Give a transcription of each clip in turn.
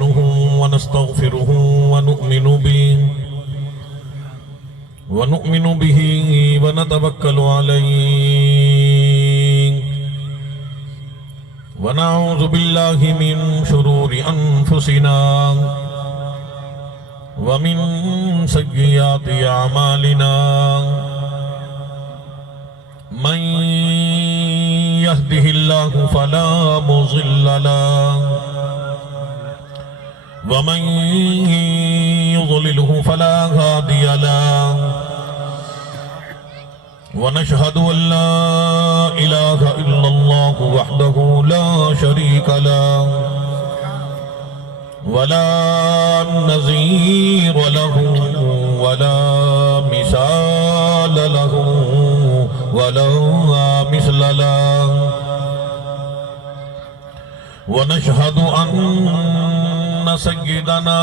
ونستغفره ونؤمن به ونتوكل عليه ونعوذ بالله من شرور أنفسنا ومن سيئات أعمالنا من يهده الله فلا مضل له ومن يضلله فلا هادي له ونشهد أن لا إله إلا الله وحده لا شريك له ولا نظير له ولا مثال له ولا مثل له ونشهد أن سيدنا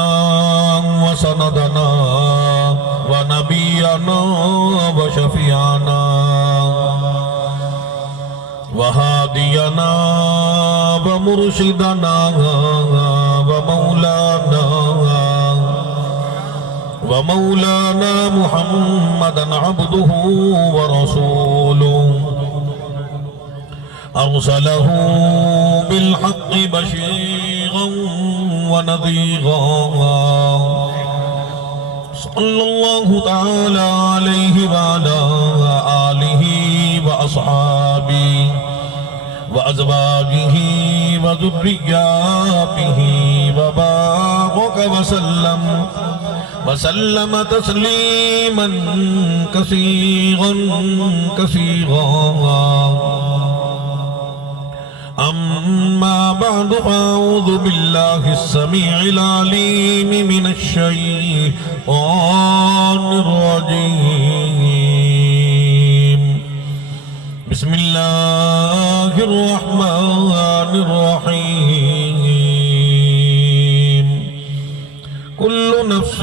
وسندنا ونبينا وشفيعنا وهادينا ومرشدنا ومولانا محمدا عبده ورسوله أرسله بالحق بشيرا ونذيرا صلى الله تعالى عليه وعلى آله وأصحابه وأزواجه وذرياته وبارك وسلم تسليما كثيرا أما بعد فأعوذ بالله السميع العليم من الشيطان الرجيم بسم الله الرحمن الرحيم كل نفس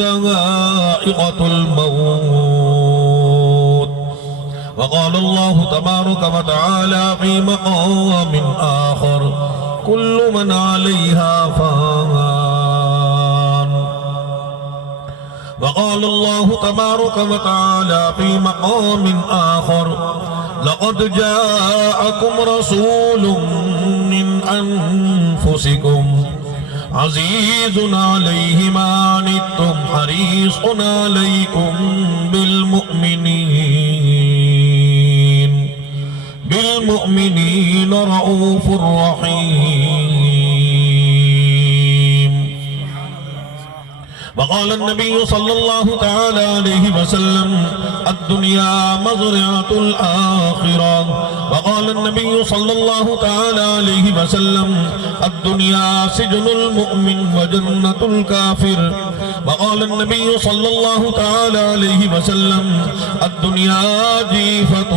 ذائقة الموت وقال الله تبارك وتعالى في مقام آخر كل من عليها فان وقال الله تبارك وتعالى في مقام آخر لقد جاءكم رسول من أنفسكم عزيز عليه ما عنتم حريص عليكم بالمؤمنين رؤوف رحيم وقال النبي صلى الله تعالى عليه وسلم الدنيا مزرعة الآخرة وقال النبي صلى الله تعالى عليه وسلم الدنيا سجن المؤمن وجنة الكافر وقال النبي صلى الله تعالى عليه وسلم الدنيا جيفة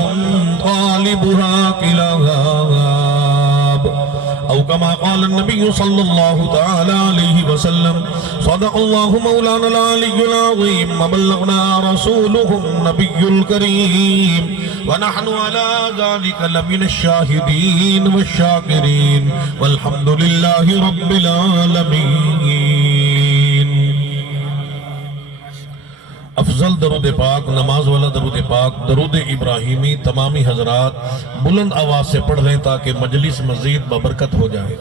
طالبها كلاب أو كما قال النبي صلى الله تعالى عليه وسلم صدق الله مولانا العلي العظيم وبلغنا رسوله النبي الكريم ونحن على ذلك لمن الشاهدين والشاكرين والحمد لله رب العالمين. افضل درود پاک نماز والا درود پاک درود ابراہیمی تمامی حضرات بلند آواز سے پڑھ لیں تاکہ مجلس مزید ببرکت ہو جائے.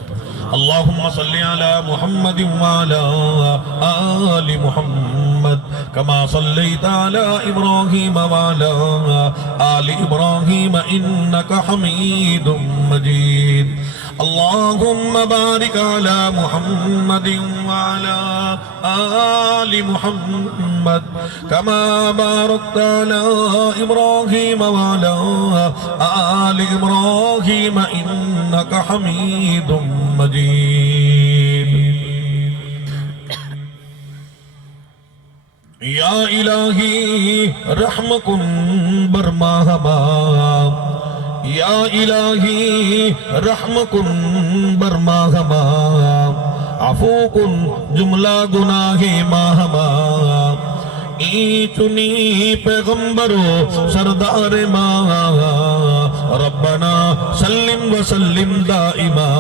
اللہم صلی علی محمد وعلی آل محمد کما صلیت علی ابراہیم وعلی آل ابراہیم انکا حمید مجید. اللہم بارک علی محمد وعلی آل محمد کما بارکت علی ابراہیم وعلی آل ابراہیم انکا حمید مجید. یا الہی رحم کن بر ماہبا یا الہی رحم کن بر ماہبا عفو کن جملہ گناہ ماہبا ای چنی پیغمبرو سردار ماہ ربنا سلم وسلم دائما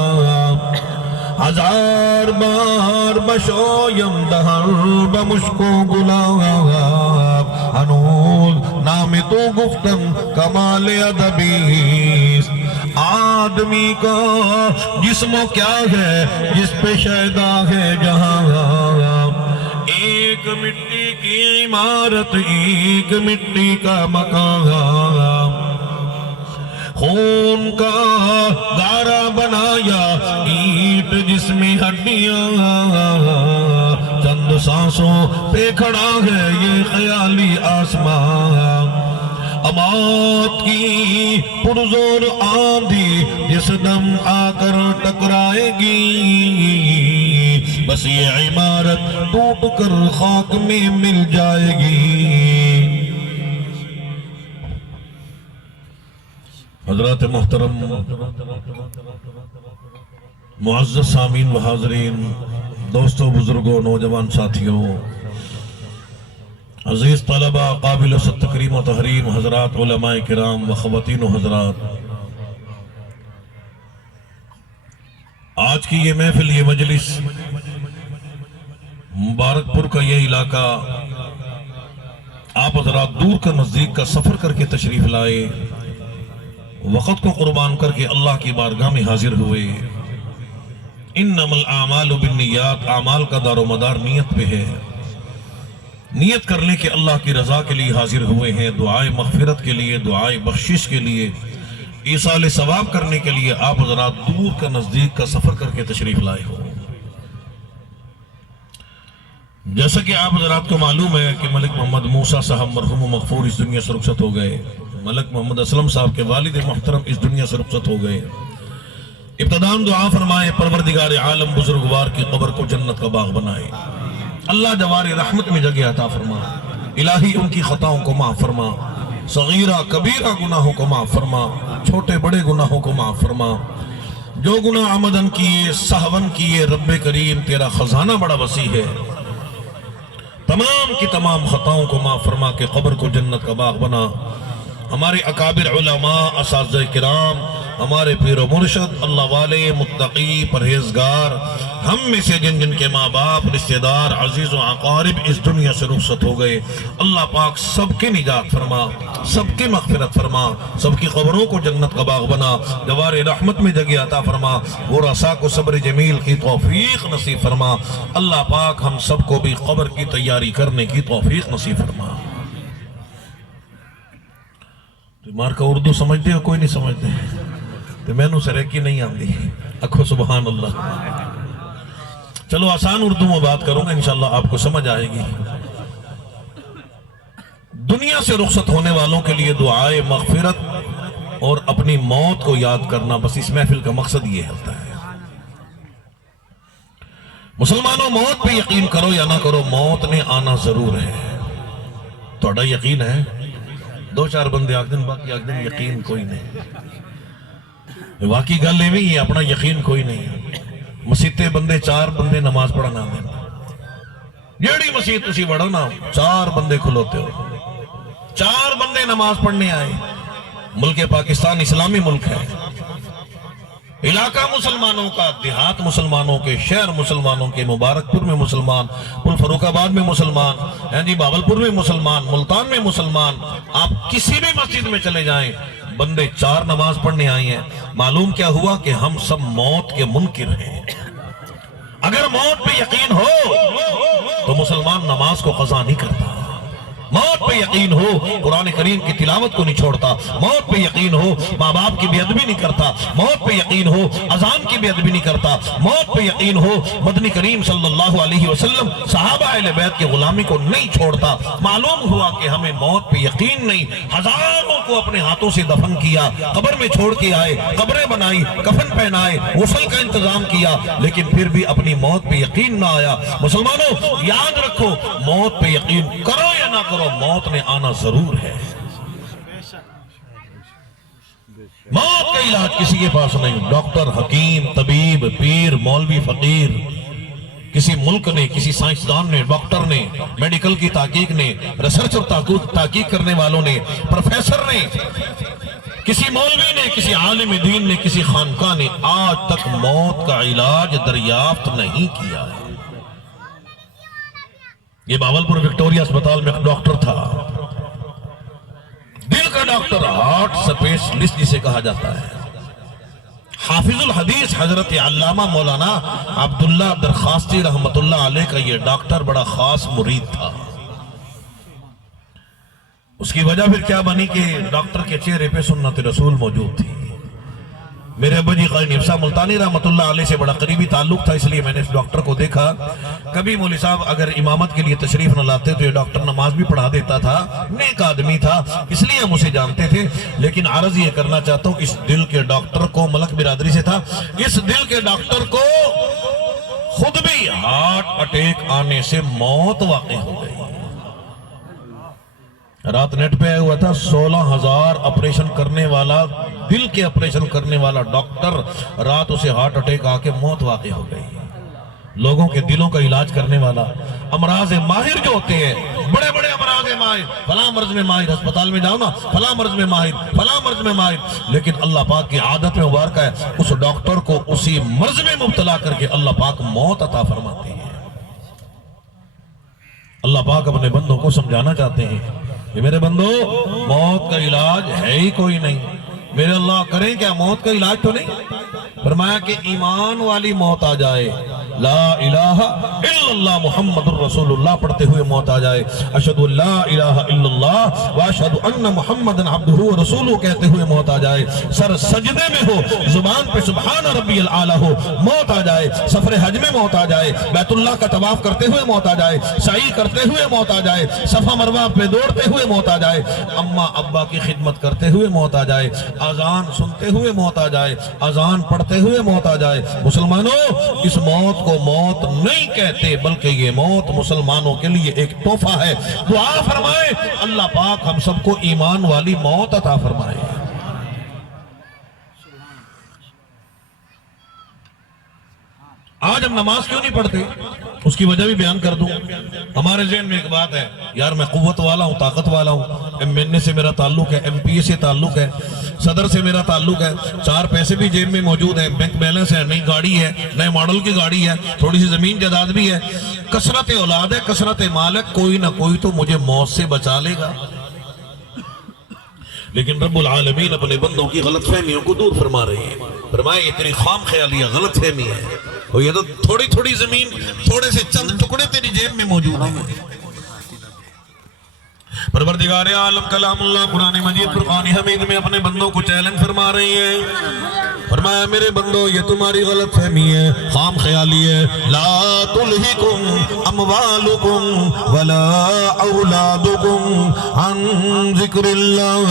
ہزار بار بشویم دہر بمشکو گلاب ہنوز نام تو گفتم کمال ادبیست آدمی کا جسم کیا ہے جس پہ شیدا ہے جہاں ایک مٹی کی عمارت ایک مٹی کا مکان خون کا گارا بنایا اینٹ جس میں ہڈیاں چند سانسوں پہ کھڑا ہے یہ خیالی آسمان موت کی پرزور آندھی جس دم آ کر ٹکرائے گی بس یہ عمارت ٹوٹ کر خاک میں مل جائے گی حضرات محترم معزز سامعین و حاضرین دوستوں بزرگوں نوجوان ساتھیوں عزیز طلبہ قابل تکریم و تحریم حضرات علماء کرام و خواتین و حضرات آج کی یہ محفل یہ مجلس مبارک پور کا یہ علاقہ آپ حضرات دور کا نزدیک کا سفر کر کے تشریف لائے وقت کو قربان کر کے اللہ کی بارگاہ میں حاضر ہوئے انما الاعمال بالنیات اعمال کا دار و مدار نیت پہ ہے نیت کر لیں کہ اللہ کی رضا کے لیے حاضر ہوئے ہیں دعائے مغفرت کے لیے دعائے بخشش کے لیے ایصال ثواب کرنے کے لیے آپ حضرات دور کا نزدیک کا سفر کر کے تشریف لائے ہو جیسا کہ آپ حضرات کو معلوم ہے کہ ملک محمد موسیٰ صاحب مرحوم و مغفور اس دنیا سے رخصت ہو گئے ملک محمد اسلم صاحب کے والد محترم اس دنیا سے رخصت ہو گئے ابتداءً دعا فرمائے پروردگار عالم بزرگوار کی قبر کو جنت کا باغ بنائے اللہ جوار رحمت میں جگہ عطا فرما الہی ان کی خطاؤں کو معاف فرما صغیرہ کبیرہ گناہوں کو معاف فرما چھوٹے بڑے گناہوں کو معاف فرما جو گناہ عمدن کیے سہون کیے رب کریم تیرا خزانہ بڑا وسیع ہے تمام کی تمام خطاؤں کو معاف فرما کہ قبر کو جنت کا باغ بنا ہمارے اکابر علماء اساتذہ کرام ہمارے پیر و مرشد اللہ والے متقی پرہیزگار ہم میں سے جن جن کے ماں باپ رشتہ دار عزیز و اقارب اس دنیا سے رخصت ہو گئے اللہ پاک سب کے نجات فرما سب کے مغفرت فرما سب کی قبروں کو جنت کا باغ بنا جوار رحمت میں جگہ عطا فرما ورثاء کو صبر جمیل کی توفیق نصیب فرما اللہ پاک ہم سب کو بھی قبر کی تیاری کرنے کی توفیق نصیب فرما مار کا اردو سمجھتے ہو کوئی نہیں سمجھتے تو میں نو سریکی نہیں آندی اکھو سبحان اللہ چلو آسان اردو میں بات کروں گا انشاءاللہ آپ کو سمجھ آئے گی دنیا سے رخصت ہونے والوں کے لیے دعائے مغفرت اور اپنی موت کو یاد کرنا بس اس محفل کا مقصد یہ ہوتا ہے مسلمانوں موت پہ یقین کرو یا نہ کرو موت نے آنا ضرور ہے توڑا یقین ہے دو چار بندے آگ دن باقی آگ دن یقین کوئی نہیں واقعی گل نہیں ہے اپنا یقین کوئی نہیں مسیطے بندے چار بندے نماز پڑھنا دیں جیڑی مسیح تسی بڑھو نا چار بندے کھلوتے ہو چار بندے نماز پڑھنے آئے ملک پاکستان اسلامی ملک ہے علاقہ مسلمانوں کا دیہات مسلمانوں کے شہر مسلمانوں کے مبارک پور میں مسلمان پل فروخ آباد میں مسلمان باولپور میں مسلمان ملتان میں مسلمان آپ کسی بھی مسجد میں چلے جائیں بندے چار نماز پڑھنے آئی ہیں معلوم کیا ہوا کہ ہم سب موت کے منکر ہیں اگر موت پہ یقین ہو تو مسلمان نماز کو قضا نہیں کرتا موت پہ یقین ہو قرآن کریم کی تلاوت کو نہیں چھوڑتا موت پہ یقین ہو ماں باپ کی بے ادبی نہیں کرتا موت پہ یقین ہو اذان کی بے ادبی نہیں کرتا موت پہ یقین ہو مدنی کریم صلی اللہ علیہ وسلم صحابہ اہل بیت کے غلامی کو نہیں چھوڑتا معلوم ہوا کہ ہمیں موت پہ یقین نہیں ہزاروں کو اپنے ہاتھوں سے دفن کیا قبر میں چھوڑ کے آئے قبریں بنائی کفن پہنائے غسل کا انتظام کیا لیکن پھر بھی اپنی موت پہ یقین نہ آیا مسلمانوں یاد رکھو موت پہ یقین کرو یا نہ کرو موت نے آنا ضرور ہے موت کا علاج کسی کے پاس نہیں ڈاکٹر حکیم طبیب پیر مولوی فقیر کسی ملک نے کسی سائنسدان نے ڈاکٹر نے میڈیکل کی تحقیق نے ریسرچ اور تحقیق کرنے والوں نے پروفیسر نے کسی مولوی نے، کسی عالم دین نے، کسی خانقاہ نے آج تک موت کا علاج دریافت نہیں کیا ہے۔ یہ باولپور وکٹوریا اسپتال میں ایک ڈاکٹر تھا، دل کا ڈاکٹر، ہارٹ اسپیشلسٹ جسے کہا جاتا ہے، حافظ الحدیث حضرت علامہ مولانا عبداللہ درخواستی رحمت اللہ علیہ کا یہ ڈاکٹر بڑا خاص مرید تھا۔ اس کی وجہ پھر کیا بنی کہ ڈاکٹر کے چہرے پہ سنت رسول موجود تھی۔ میرے ابا جی قاری نفسہ ملتانی رحمت اللہ علیہ سے بڑا قریبی تعلق تھا، اس لیے میں نے اس ڈاکٹر کو دیکھا۔ کبھی مولوی صاحب اگر امامت کے لیے تشریف نہ لاتے تو یہ ڈاکٹر نماز بھی پڑھا دیتا تھا، نیک آدمی تھا، اس لیے ہم اسے جانتے تھے۔ لیکن عرض یہ کرنا چاہتا ہوں، اس دل کے ڈاکٹر کو، ملک برادری سے تھا، اس دل کے ڈاکٹر کو خود بھی ہارٹ اٹیک آنے سے موت واقع ہو گئی۔ رات نیٹ پہ آیا ہوا تھا، 16,000 آپریشن کرنے والا، دل کے آپریشن کرنے والا ڈاکٹر، رات اسے ہارٹ اٹیک آ کے موت واقع ہو گئی۔ لوگوں کے دلوں کا علاج کرنے والا، امراض ماہر جو ہوتے ہیں، بڑے بڑے امراض ماہر، فلاں مرض میں ماہر، ہسپتال میں جاؤ نا، فلاں مرض میں ماہر، فلاں مرض میں ماہر، لیکن اللہ پاک کی عادت میں مبارکہ ہے، اس ڈاکٹر کو اسی مرض میں مبتلا کر کے اللہ پاک موت عطا فرماتے ہیں۔ اللہ پاک اپنے بندوں کو سمجھانا چاہتے ہیں کہ میرے بندو، موت کا علاج ہے ہی کوئی نہیں۔ میرے اللہ کریں کیا موت کا علاج تو نہیں؟ فرمایا کہ ایمان والی موت آ جائے، لا الہ الا اللہ محمد الرسول اللہ پڑھتے ہوئے موت آ جائے، اشہد ان لا الہ الا اللہ واشہد ان محمد عبدہ ورسولہ کہتے ہوئے موت آ جائے، سر سجدے میں ہو، زبان پہ سبحان ربی الاعلی ہو، موت آ جائے، سفر حج میں موت آ جائے، بیت اللہ کا طواف کرتے ہوئے موت آ جائے، سعی کرتے ہوئے موت آ جائے، صفا مروہ پہ دوڑتے ہوئے موت آ جائے، اماں ابا کی خدمت کرتے ہوئے موت آ جائے، اذان سنتے ہوئے موت آ جائے، اذان پڑھتے ہوئے موت آ جائے۔ مسلمانوں، اس موت کو موت نہیں کہتے، بلکہ یہ موت مسلمانوں کے لیے ایک تحفہ ہے۔ دعا فرمائے اللہ پاک ہم سب کو ایمان والی موت عطا فرمائے۔ آج ہم نماز کیوں نہیں پڑھتے؟ اس کی وجہ بھی بیان کر دوں۔ ہمارے ذہن میں ایک بات ہے، یار میں قوت والا ہوں، طاقت والا ہوں، ایم این اے سے میرا تعلق ہے، ایم پی اے سے تعلق ہے، صدر سے میرا تعلق ہے، 4 پیسے بھی جیب میں موجود ہیں، بینک بیلنس ہے، نئی گاڑی ہے، نئے ماڈل کی گاڑی ہے، تھوڑی سی زمین جائیداد بھی ہے، کثرت اولاد ہے، کثرت مال ہے، کوئی نہ کوئی تو مجھے موت سے بچا لے گا۔ لیکن رب العالمین اپنے بندوں کی غلط فہمیوں کو دور فرما رہے ہیں۔ فرمائے یہ تیری خام خیالی ہے، غلط فہمی ہے، اور یہ تو تھوڑی تھوڑی زمین، تھوڑے سے چند ٹکڑے تیری جیب میں موجود ہیں۔ پروردگار عالم کلام اللہ قرآن مجید فرقان حمید میں اپنے بندوں کو چیلنج فرما رہی ہیں۔ فرمایا میرے بندو، یہ تمہاری غلط فہمی ہے، خام خیالی ہے۔ لا تلہکم اموالکم ولا اولادکم عن ذکر اللہ۔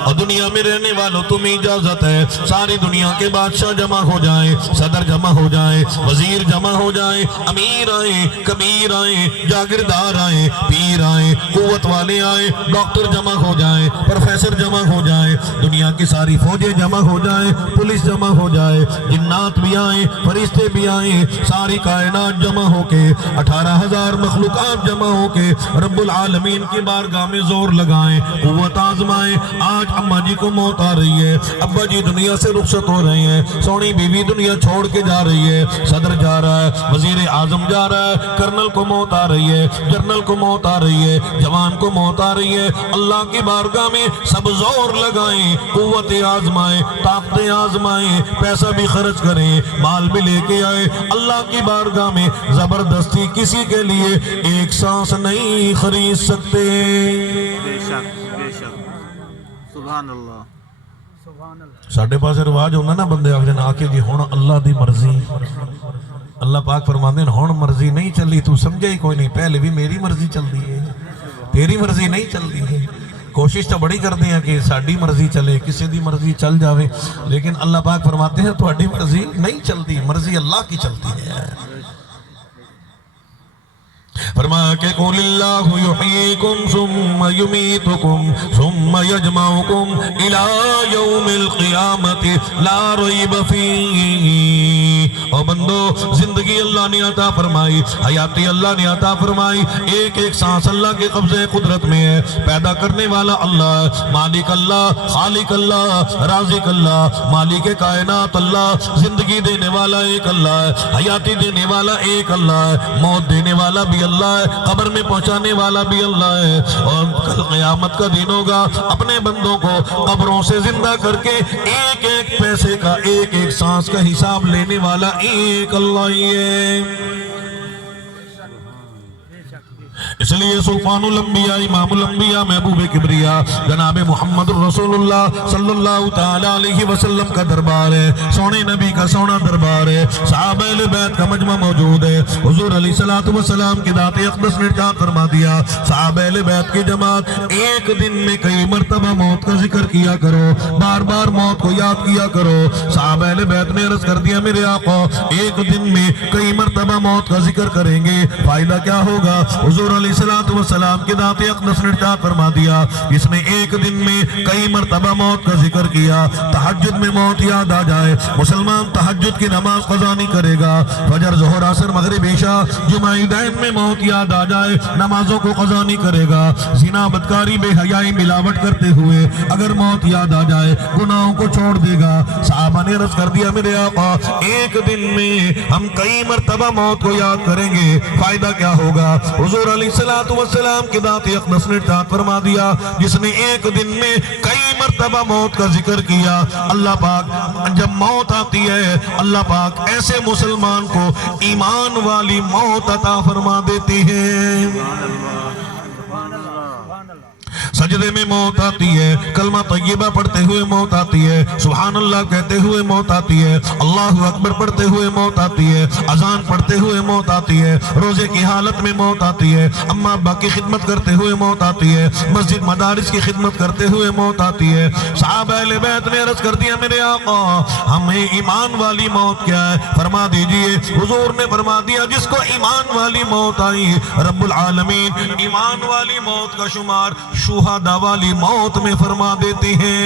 اور دنیا میں رہنے والوں تمہیں اجازت ہے، ساری دنیا کے بادشاہ جمع ہو جائیں، صدر جمع ہو جائیں، وزیر جمع ہو جائیں، امیر آئیں، کبیر آئیں، جاگیردار آئیں، پیر آئیں، قوت والے آئیں، ڈاکٹر جمع ہو جائیں، پروفیسر جمع ہو جائیں، دنیا کی ساری فوجیں جمع ہو جائیں، پولیس جمع ہو جائے، جنات بھی آئیں، فرشتے بھی آئیں، ساری کائنات جمع ہو کے، 18,000 مخلوقات جمع ہو کے رب العالمین کی بارگاہ میں زور لگائیں، قوت آزمائیں۔ آج اماں جی کو موت آ رہی ہے، ابا جی دنیا سے رخصت ہو رہے ہیں، سونی بیوی دنیا چھوڑ کے جا رہی ہے، صدر جا رہا ہے، وزیر اعظم جا رہا ہے، کرنل کو موت آ رہی ہے، جنرل کو موت آ رہی ہے، جوان کو موت آ رہی ہے۔ اللہ کی بارگاہ میں سب زور لگائیں، قوت آزمائیں، طاقتیں آزمائیں، پیسہ بھی خرچ کریں، مال بھی لے کے آئے۔ اللہ کی بارگاہ میں زبردستی کسی کے لیے ایک سانس نہیں خرید سکتے۔ بے شک بے شک، سبحان اللہ سبحان اللہ۔ ساڑھے پاس رواج ہونا نا، بندے آگے جانا آکے جی ہونا اللہ دی مرضی۔ اللہ پاک فرماتے ہیں ہون مرضی نہیں چلی، تو سمجھے ہی کوئی نہیں، پہلے بھی میری مرضی چل دی ہے، تیری مرضی نہیں چل دی ہے۔ کوشش تو بڑی کر دیں کہ ساڑھی مرضی چلے، کسی دی مرضی چل جاوے، لیکن اللہ پاک فرماتے ہیں تہاڈی مرضی نہیں چلتی، مرضی اللہ کی چلتی ہے۔ فرمایا کہ قُلِ اللَّهُ يُحْيِيكُمْ ثُمَّ يُمِيتُكُمْ ثُمَّ يَجْمَعُكُمْ إِلَى يَوْمِ الْقِيَامَةِ لَا رَيْبَ فِيهِ اور بندو زندگی اللہ نے عطا فرمائی، حیاتی اللہ نے عطا فرمائی، ایک ایک سانس اللہ کے قبضے قدرت میں ہے۔ پیدا کرنے والا اللہ ہے، مالک اللہ، خالق اللہ، رازق اللہ، مالک کائنات اللہ، زندگی دینے والا ایک اللہ ہے، حیاتی دینے والا ایک اللہ ہے، موت دینے والا بھی اللہ ہے، قبر میں پہنچانے والا بھی اللہ ہے۔ اور کل قیامت کا دن ہوگا، اپنے بندوں کو قبروں سے زندہ کر کے ایک ایک پیسے کا، ایک ایک سانس کا حساب لینے والا ایک اللہ ہی ہے۔ اس لیے سلطان الانبیاء، امام الانبیاء، محبوب کبریا جناب محمد رسول اللہ صلی اللہ تعالی علیہ وسلم کا دربار ہے، سونے نبی کا سونا دربار ہے، صحابہ اہل بیت کا مجمع موجود ہے۔ حضور علیہ السلام کی ذات اقدس نے ارشاد فرما دیا، صحابہ اہل بیت کی جماعت ایک دن میں کئی مرتبہ موت کا ذکر کیا کرو، بار بار موت کو یاد کیا کرو۔ صحابہ اہل بیت نے عرض کر دیا، میرے آقا ایک دن میں کئی مرتبہ موت کا ذکر کریں گے، فائدہ کیا ہوگا؟ حضور علیہ السلام کی ذات اقدس نے ارشاد فرما دیا، جس نے ایک دن میں کئی مرتبہ موت کا ذکر کیا، تہجد میں موت یاد آ جائے، مسلمان تہجد کی نماز قضا نہیں کرے گا، فجر، ظہر، عصر، مغرب، عشاء، جمعہ، عیدین میں موت یاد آ جائے، نمازوں کو قضا نہیں کرے گا، زنا، بدکاری، بے حیائی، ملاوٹ کرتے ہوئے اگر موت یاد آ جائے گناہوں کو چھوڑ دے گا۔ صحابہ نے عرض کر دیا، میرے آقا ایک دن میں ہم کئی مرتبہ موت کو یاد کریں گے، فائدہ کیا ہوگا؟ حضور علیہ السلام کی ذات اقدس نے ارشاد فرما دیا، جس نے ایک دن میں کئی مرتبہ موت کا ذکر کیا، اللہ پاک جب موت آتی ہے اللہ پاک ایسے مسلمان کو ایمان والی موت عطا فرما دیتی ہے۔ سجدے میں موت آتی ہے، کلمہ طیبہ پڑھتے ہوئے موت آتی ہے، سبحان اللہ کہتے ہوئے موت آتی ہے، اللہ اکبر پڑھتے ہوئے موت آتی ہے، اذان پڑھتے ہوئے موت آتی ہے، روزے کی حالت میں موت آتی ہے، اماں ابا کی خدمت کرتے ہوئے موت آتی ہے، مسجد مدارس کی خدمت کرتے ہوئے موت آتی ہے۔ صحابہ اہل بیت نے عرض کر دیا، میرے آقا ہمیں ایمان والی موت کیا ہے؟ فرما دیجئے۔ حضور نے فرما دیا، جس کو ایمان والی موت آئی رب العالمین ایمان والی موت کا شمار شہداء والی موت میں فرما دیتی ہیں۔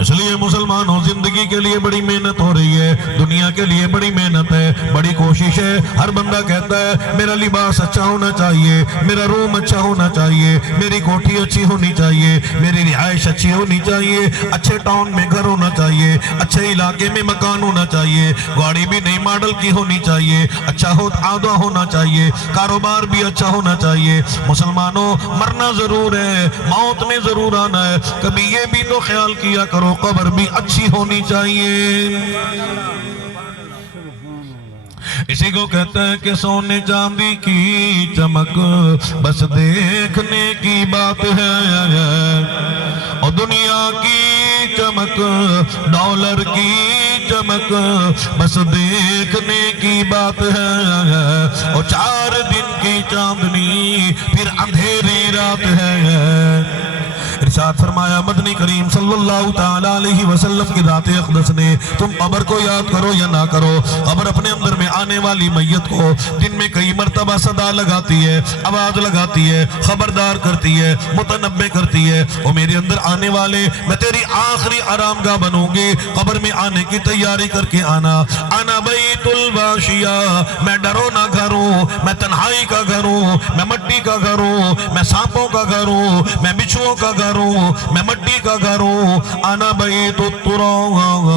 اس لیے مسلمانوں زندگی کے لیے بڑی محنت ہو رہی ہے، دنیا کے لیے بڑی محنت ہے، بڑی کوشش ہے۔ ہر بندہ کہتا ہے میرا لباس اچھا ہونا چاہیے، میرا روم اچھا ہونا چاہیے، میری کوٹھی اچھی ہونی چاہیے، میری رہائش اچھی ہونی چاہیے، اچھے ٹاؤن میں گھر ہونا چاہیے، اچھے علاقے میں مکان ہونا چاہیے، گاڑی بھی نئی ماڈل کی ہونی چاہیے، اچھا عہدہ ہونا چاہیے، کاروبار بھی اچھا ہونا چاہیے۔ مسلمانوں مرنا ضرور ہے، موت میں ضرور آنا ہے، کبھی یہ بھی تو خیال کیا کرو قبر بھی اچھی ہونی چاہیے۔ اسی کو کہتا ہے کہ سونے چاندی کی چمک بس دیکھنے کی بات ہے، اور دنیا کی چمک ڈالر کی چمک بس دیکھنے کی بات ہے، اور 4 دن کی چاندنی پھر اندھیری رات ہے۔ ارشاد فرمایا مدنی کریم صلی اللہ تعالی علیہ وسلم کی ذات اقدس نے، تم قبر کو یاد کرو یا نہ کرو، قبر اپنے اندر میں آنے والی میت کو دن میں کئی مرتبہ صدا لگاتی ہے، آواز لگاتی ہے، خبردار کرتی ہے، متنبہ کرتی ہے، اور میرے اندر آنے والے میں تیری آخری آرام گاہ بنوں گی، قبر میں آنے کی تیاری کر کے آنا۔ انا بیت الباشیہ، میں ڈرونا گھر ہوں، میں تنہائی کا گھر ہوں، میں مٹی کا گھر ہوں، میں سانپوں کا گھر ہوں، میں بچھوؤں کا گھر ہوں، میں مٹی کا گھر ہوں۔ انا بیت التراب،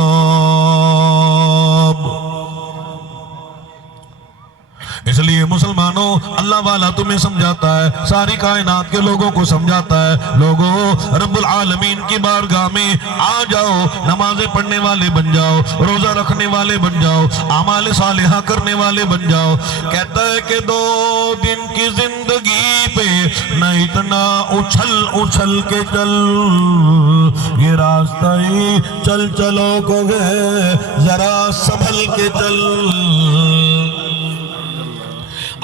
اس لیے مسلمانوں اللہ والا تمہیں سمجھاتا ہے، ساری کائنات کے لوگوں کو سمجھاتا ہے، لوگوں رب العالمین کی بارگاہ میں آ جاؤ، نمازیں پڑھنے والے بن جاؤ، روزہ رکھنے والے بن جاؤ، اعمال صالحہ کرنے والے بن جاؤ۔ کہتا ہے کہ 2 دن کی زندگی پہ نہ اتنا اچھل اچھل کے چل، یہ راستہ ہی چل چلو کو گئے، ذرا سنبھل کے چل۔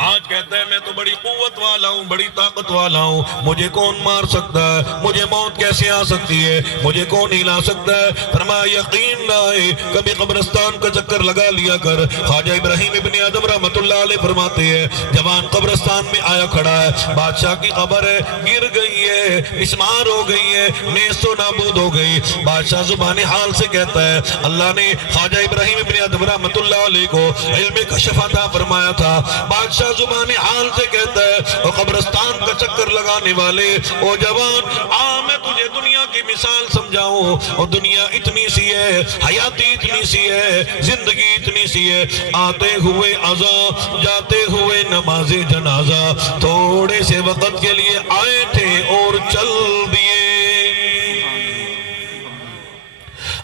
آج کہتا ہے میں تو بڑی قوت والا ہوں، بڑی طاقت والا ہوں، مجھے کون مار سکتا ہے، مجھے موت کیسے آ سکتی ہے، مجھے کون ہلا سکتا ہے؟ فرمایا یقین نہ آئے کبھی قبرستان کا چکر لگا لیا کر۔ خواجہ ابراہیم ابن ادم رحمت اللہ علیہ فرماتے ہیں جوان قبرستان میں آیا کھڑا ہے، بادشاہ کی قبر ہے، گر گئی ہے، مسمار ہو گئی ہے، نیست و نابود ہو گئی۔ بادشاہ زبان حال سے کہتا ہے اللہ نے خواجہ ابراہیم ابن ادم رحمت اللہ علیہ کو علم کشف عطا فرمایا تھا۔ بادشاہ زبان حال سے کہتا ہے وہ قبرستان کا چکر لگانے والے، او جوان آ میں تجھے دنیا کی مثال سمجھاؤں، اور دنیا اتنی سی ہے، حیاتی اتنی سی ہے، زندگی اتنی سی ہے، آتے ہوئے عزا جاتے ہوئے نماز جنازہ، تھوڑے سے وقت کے لیے آئے تھے اور چل دیے۔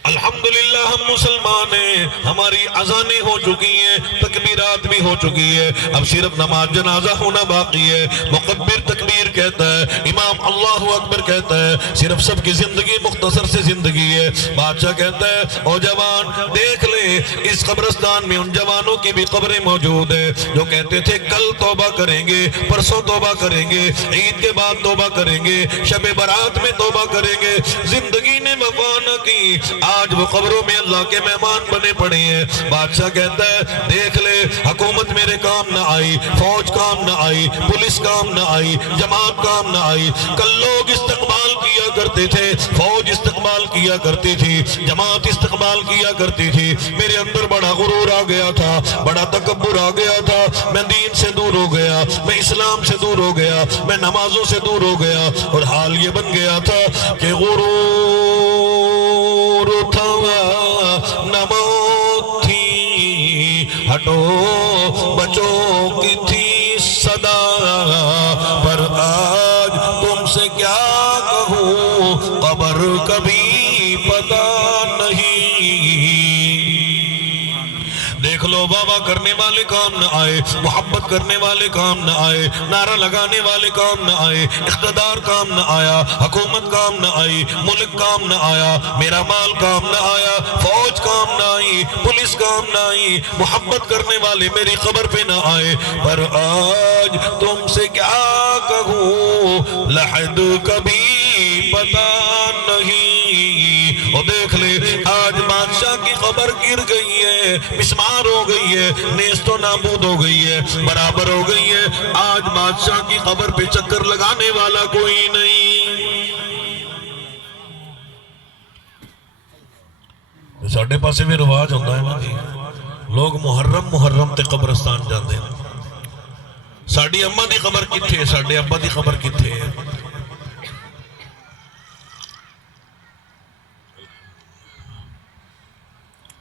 الحمدللہ ہم مسلمان ہیں، ہماری اذانیں ہو چکی ہیں، تکبیرات بھی ہو چکی ہے، اب صرف نماز جنازہ ہونا باقی ہے۔ مکبر تکبیر کہتا ہے، امام اللہ اکبر کہتا ہے، صرف سب کی زندگی مختصر سے زندگی ہے۔ بادشاہ کہتا ہے او جوان دیکھ لے اس قبرستان میں ان جوانوں کی بھی قبریں موجود ہیں جو کہتے تھے کل توبہ کریں گے، پرسوں توبہ کریں گے، عید کے بعد توبہ کریں گے، شب برات میں توبہ کریں گے، زندگی نے وفا نہ کی، آج وہ قبروں میں اللہ کے مہمان بنے پڑے ہیں۔ بادشاہ کہتا ہے دیکھ لے حکومت میرے کام نہ آئی، فوج کام نہ آئی، پولیس کام نہ آئی، جماعت کام نہ آئی، کل لوگ استقبال کیا کرتے تھے، فوج استقبال کیا کرتی تھی، جماعت استقبال کیا کرتی تھی، میرے اندر بڑا غرور آ گیا تھا، بڑا تکبر آ گیا تھا، میں دین سے دور ہو گیا، میں اسلام سے دور ہو گیا، میں نمازوں سے دور ہو گیا، اور حال یہ بن گیا تھا کہ غرور تھا نہ موت تھی، ہٹو بچوں کی تھی صدا، پر آج تم سے کیا کہوں قبر کبھی پتہ نہیں۔ دیکھ لو بابا کرنے والے کام نہ آئے، محبت کرنے والے کام نہ آئے، نعرہ لگانے والے کام نہ آئے، اقتدار کام نہ آیا، حکومت کام نہ آئی، ملک کام نہ آیا، میرا مال کام نہ آیا، فوج کام نہ آئی، پولیس کام نہ آئی، محبت کرنے والے میری قبر پہ نہ آئے، پر آج تم سے کیا کہوں لحد کبھی پتہ نہیں۔ اور دیکھ لے آج بادشاہ کی قبر گر گئی ہے، مسمار ہو گئی ہے، نیست و نابود ہو گئی ہے، برابر ہو گئی ہے، آج بادشاہ کی قبر پہ چکر لگانے والا کوئی نہیں۔ ساڑھے پاسے میں رواج ہوتا ہے نا جی، لوگ محرم تے قبرستان جاندے ہیں۔ ساڑھی اماں دی قبر کتھے، ساڑھے ابا دی قبر کتھے ہے؟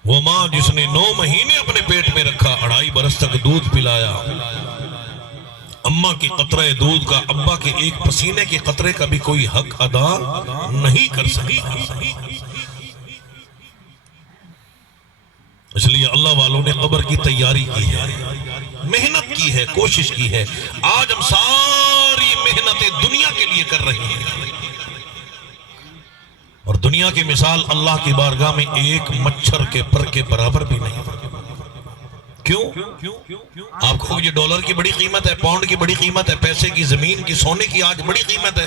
وہ ماں جس نے 9 مہینے اپنے پیٹ میں رکھا، 2.5 برس تک دودھ پلایا، اماں کی قطرہ دودھ کا، ابا کے ایک پسینے کے قطرے کا بھی کوئی حق ادا نہیں کر سکتا۔ اس لیے اللہ والوں نے قبر کی تیاری کی ہے، محنت کی ہے، کوشش کی ہے۔ آج ہم ساری محنتیں دنیا کے لیے کر رہے ہیں، اور دنیا کی مثال اللہ کی بارگاہ میں ایک مچھر کے پر کے برابر بھی نہیں۔ کیوں؟ آپ کو یہ ڈالر کی بڑی قیمت ہے، پاؤنڈ کی بڑی قیمت ہے، پیسے کی، زمین کی، سونے کی آج بڑی قیمت ہے،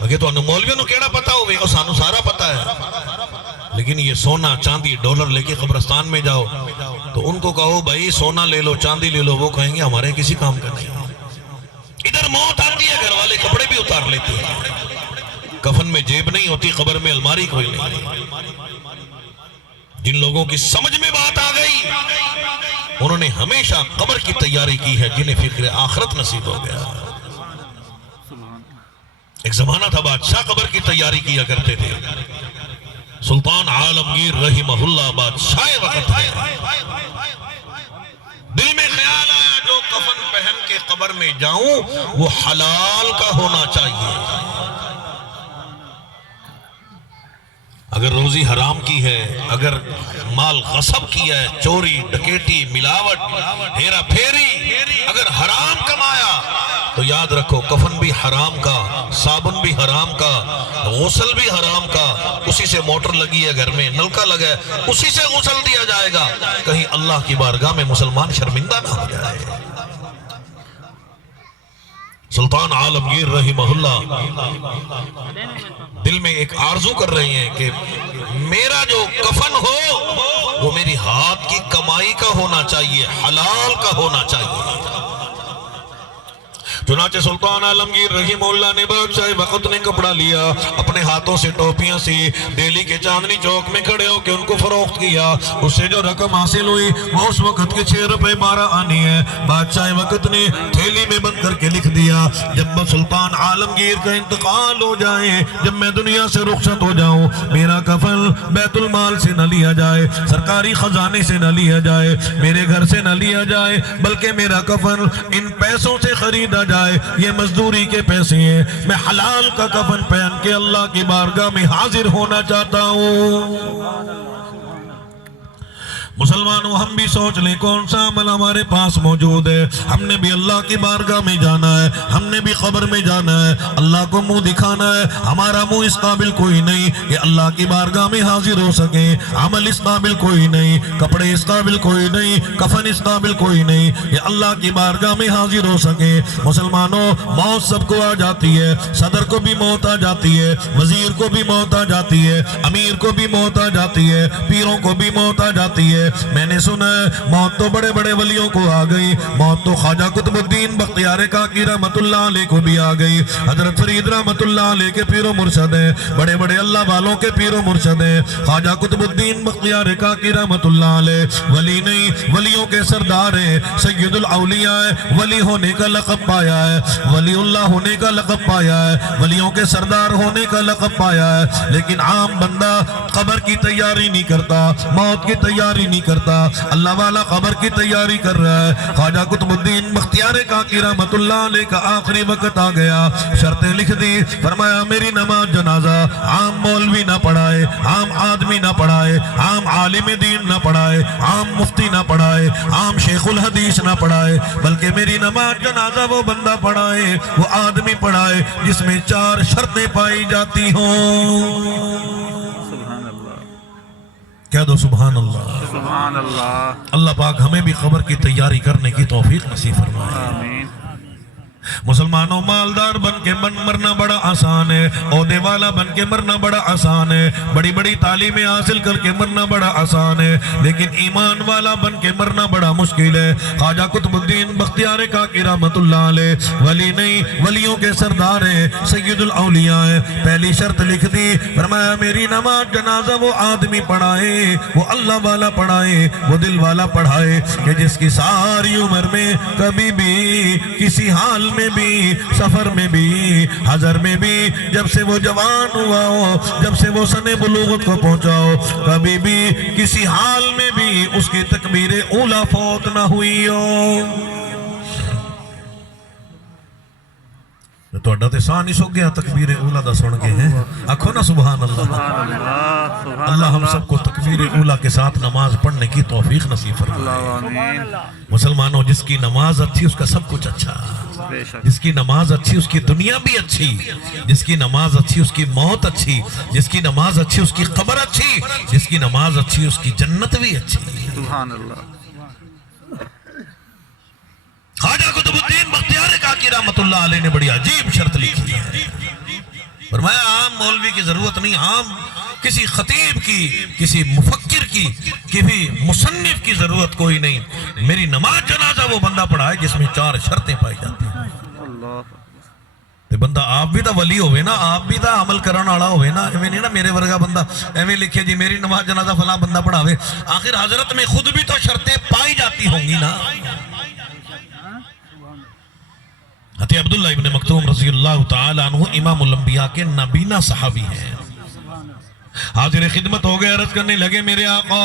اگر تو انہوں مولویوں نے کیڑا پتا ہوئے اور سانو سارا پتا ہے، لیکن یہ سونا چاندی ڈالر لے کے قبرستان میں جاؤ تو ان کو کہو بھائی سونا لے لو، چاندی لے لو، وہ کہیں گے ہمارے کسی کام کا نہیں۔ ادھر موت آتی ہے، گھر والے کپڑے بھی اتار لیتے ہیں، کفن میں جیب نہیں ہوتی، قبر میں الماری کوئی نہیں۔ جن لوگوں کی سمجھ میں بات آ گئی انہوں نے ہمیشہ قبر کی تیاری کی ہے، جنہیں فکر آخرت نصیب ہو گیا۔ ایک زمانہ تھا بادشاہ قبر کی تیاری کیا کرتے تھے، سلطان عالمگیر رحمہ اللہ بادشاہ وقت ہے، دل میں خیال آیا جو کفن پہن کے قبر میں جاؤں وہ حلال کا ہونا چاہیے، اگر روزی حرام کی ہے، اگر مال غصب کیا ہے، چوری ڈکیٹی ملاوٹ ہیرا پھیری اگر حرام کمایا تو یاد رکھو کفن بھی حرام کا، صابن بھی حرام کا، غسل بھی حرام کا، اسی سے موٹر لگی ہے گھر میں، نلکا لگا ہے، اسی سے غسل دیا جائے گا، کہیں اللہ کی بارگاہ میں مسلمان شرمندہ نہ ہو جائے۔ سلطان عالمگیر رحمہ اللہ دل میں ایک آرزو کر رہے ہیں کہ میرا جو کفن ہو وہ میری ہاتھ کی کمائی کا ہونا چاہیے، حلال کا ہونا چاہیے۔ چنانچہ سلطان عالمگیر رحمہ اللہ نے بادشاہ وقت نے کپڑا لیا، اپنے ہاتھوں سے ٹوپیاں سی، دہلی کے چاندنی چوک میں کھڑے ہو کے ان کو فروخت کیا۔ اس سے جو رقم حاصل ہوئی وہ اس وقت کے 6 روپے 12 آنے ہیں۔ بادشاہ وقت نے تھیلی میں بند کر کے لکھ دیا جب سلطان عالمگیر کا انتقال ہو جائے، جب میں دنیا سے رخصت ہو جاؤں، میرا کفن بیت المال سے نہ لیا جائے، سرکاری خزانے سے نہ لیا جائے، میرے گھر سے نہ لیا جائے، بلکہ میرا کفن ان پیسوں سے خریدا جائے، یہ مزدوری کے پیسے ہیں، میں حلال کا کفن پہن کے اللہ کی بارگاہ میں حاضر ہونا چاہتا ہوں۔ مسلمانوں ہم بھی سوچ لیں کون سا عمل ہمارے پاس موجود ہے۔ ہم نے بھی اللہ کی بارگاہ میں جانا ہے، ہم نے بھی قبر میں جانا ہے، اللہ کو منہ دکھانا ہے۔ ہمارا منہ اس قابل کوئی نہیں کہ اللہ کی بارگاہ میں حاضر ہو سکے، عمل اس قابل کوئی نہیں، کپڑے اس قابل کوئی نہیں، کفن اس قابل کوئی نہیں کہ اللہ کی بارگاہ میں حاضر ہو سکے۔ مسلمانوں موت سب کو آ جاتی ہے، صدر کو بھی موت آ جاتی ہے، وزیر کو بھی موت آ جاتی ہے، امیر کو بھی موت آ جاتی ہے، پیروں کو بھی موت آ جاتی ہے۔ میں نے سنا ہے موت تو بڑے بڑے ولیوں کو آ گئی، موت تو خواجہ قطب الدین بختیار کاکی رحمت اللہ علیہ کو بھی آ گئی، حضرت فرید رحمت اللہ علیہ کے پیر و مرشد ہیں، بڑے بڑے اللہ والوں کے پیر و مرشد ہیں۔ خواجہ قطب الدین بختیار کاکی رحمت اللہ علیہ ولی نہیں، ولیوں کے سردار ہیں، سید الاولیاء ہے، ولی ہونے کا لقب پایا ہے، ولی اللہ ہونے کا لقب پایا ہے، ولیوں کے سردار ہونے کا لقب پایا ہے۔ لیکن عام بندہ قبر کی تیاری نہیں کرتا، موت کی تیاری نہیں کرتا، اللہ والا قبر کی تیاری کر رہا ہے۔ خواجہ قطب الدین بختیار کاکی رحمت اللہ علیہ کا آخری وقت آ گیا، شرطیں لکھ دی، فرمایا میری نماز جنازہ عام مولوی نہ پڑھائے، عام آدمی نہ پڑھائے، عام عالم دین نہ پڑھائے، عام مفتی نہ پڑھائے، عام شیخ الحدیث نہ پڑھائے، بلکہ میری نماز جنازہ وہ بندہ پڑھائے، وہ آدمی پڑھائے جس میں 4 شرطیں پائی جاتی ہوں۔ کہہ دو سبحان اللہ۔ سبحان اللہ۔ اللہ پاک ہمیں بھی قبر کی تیاری کرنے کی توفیق نصیب فرمائے۔ آمین۔ مسلمانوں مالدار بن کے مرنا بڑا آسان ہے، عہدے والا بن کے مرنا بڑا آسان ہے، بڑی بڑی تعلیمیں حاصل کر کے مرنا بڑا آسان ہے، لیکن ایمان والا بن کے مرنا بڑا مشکل ہے۔ خواجہ قطب الدین بختیار کاکی رحمت اللہ علیہ ولی نہیں، ولیوں کے سردار ہیں، سید الاولیاء ہیں۔ پہلی شرط لکھ دی، فرمایا میری نماز جنازہ وہ آدمی پڑھائے، وہ اللہ والا پڑھائے، وہ دل والا پڑھائے کہ جس کی ساری عمر میں کبھی بھی کسی حال میں بھی، سفر میں بھی، حضر میں بھی، جب سے وہ جوان ہوا ہو، جب سے وہ سن بلوغت کو پہنچا ہو، کبھی بھی کسی حال میں بھی اس کی تکبیر اولا فوت نہ ہوئی ہو۔ تو اڈا تے سان ہی سو گیا تکبیر اولا دا سن کے ہیں، آکھو نا سبحان اللہ۔ اللہ ہم سب کو تکبیر اولا کے ساتھ نماز پڑھنے کی توفیق نصیب فرمائے۔ مسلمانوں جس کی نماز اچھی اس کا سب کچھ اچھا، جس کی نماز اچھی اس کی دنیا بھی اچھی، جس کی نماز اچھی اس کی موت اچھی، جس کی نماز اچھی اس کی قبر اچھی، جس کی نماز اچھی اس کی جنت بھی اچھی۔ سبحان اللہ۔ خواجہ قطب الدین بختیار کاکی رحمت اللہ علیہ نے بڑی عجیب شرط لکھی ہے، فرمایا عام مولوی کی ضرورت نہیں، عام کسی خطیب کی، کسی مفکر کی، کسی مصنف کی ضرورت کوئی نہیں، میری نماز جنازہ وہ بندہ پڑھائے جس میں 4 شرطیں پائی جاتی ہیں۔ تے بندہ آپ بھی تا ولی ہوئے نا، آپ بھی تا عمل کرن والا ہوئے نا، ایویں نہیں نا میرے ورگا بندہ ایویں لکھے جی میری نماز جنازہ فلاں بندہ پڑھاوے، آخر حضرت میں خود بھی تو شرطیں پائی جاتی ہوں گی نا۔ حضرت عبداللہ ابن مکتوم رضی اللہ تعالیٰ عنہ امام الانبیاء کے نابینا صحابی ہیں، حاضر خدمت ہو گئے، عرض کرنے لگے میرے آقا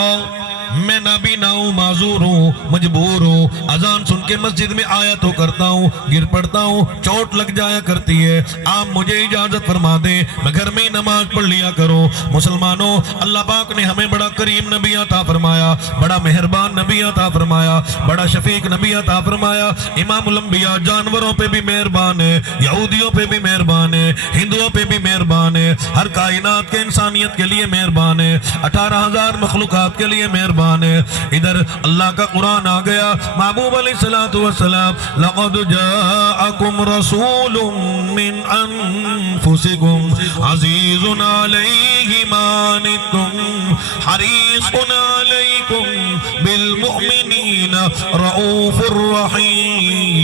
میں نابینا ہوں، معذور ہوں، مجبور ہوں، اذان سن کے مسجد میں آیا تو کرتا ہوں، گر پڑتا ہوں، چوٹ لگ جایا کرتی ہے، آپ مجھے اجازت فرما دیں میں گھر میں ہی نماز پڑھ لیا کروں۔ مسلمانوں اللہ پاک نے ہمیں بڑا کریم نبی عطا فرمایا، بڑا مہربان نبی عطا فرمایا، بڑا شفیق نبی عطا فرمایا۔ امام الانبیاء جانوروں پہ بھی مہربان ہے، یہودیوں پہ بھی مہربان ہے، ہندوؤں پہ بھی مہربان ہے، ہر کائنات کے انسانیت کے لیے مہربان ہے، 18,000 مخلوقات کے لیے مہربان زبان ہے. ادھر اللہ کا قرآن آ گیا. محبوب علیہ الصلوۃ والسلام لقد جاءکم رسول من انفسکم عزیز علیہ ما عنتم حریص علیکم بالمؤمنین رؤوف الرحیم.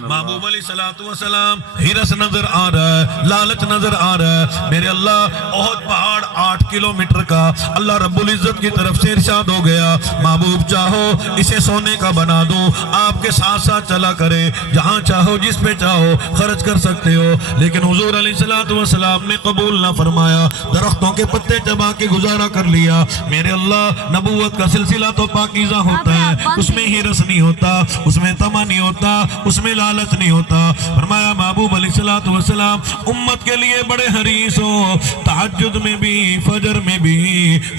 محبوب علیہ الصلوۃ والسلام ہرس نظر آ رہا ہے, لالچ نظر آ رہا ہے. میرے اللہ احد پہاڑ 8 کلومیٹر کا اللہ رب العزت کی طرف سے ارشاد ہو گیا, محبوب چاہو اسے سونے کا بنا دو, آپ کے ساتھ ساتھ چلا کرے, جہاں چاہو جس پہ چاہو خرچ کر سکتے ہو. لیکن حضور علیہ الصلوۃ والسلام نے قبول نہ فرمایا, درختوں کے پتے چبا کے گزارا کر لیا. میرے اللہ نبوت کا سلسلہ تو پاکیزہ ہوتا ہے, اس میں ہرس نہیں ہوتا, اس میں طمع نہیں ہوتا, اس میں لالچ نہیں ہوتا. فرمایا محبوب علیہ الصلوۃ والسلام امت کے لیے بڑے حریص ہو, تہجد میں بھی, فجر میں بھی,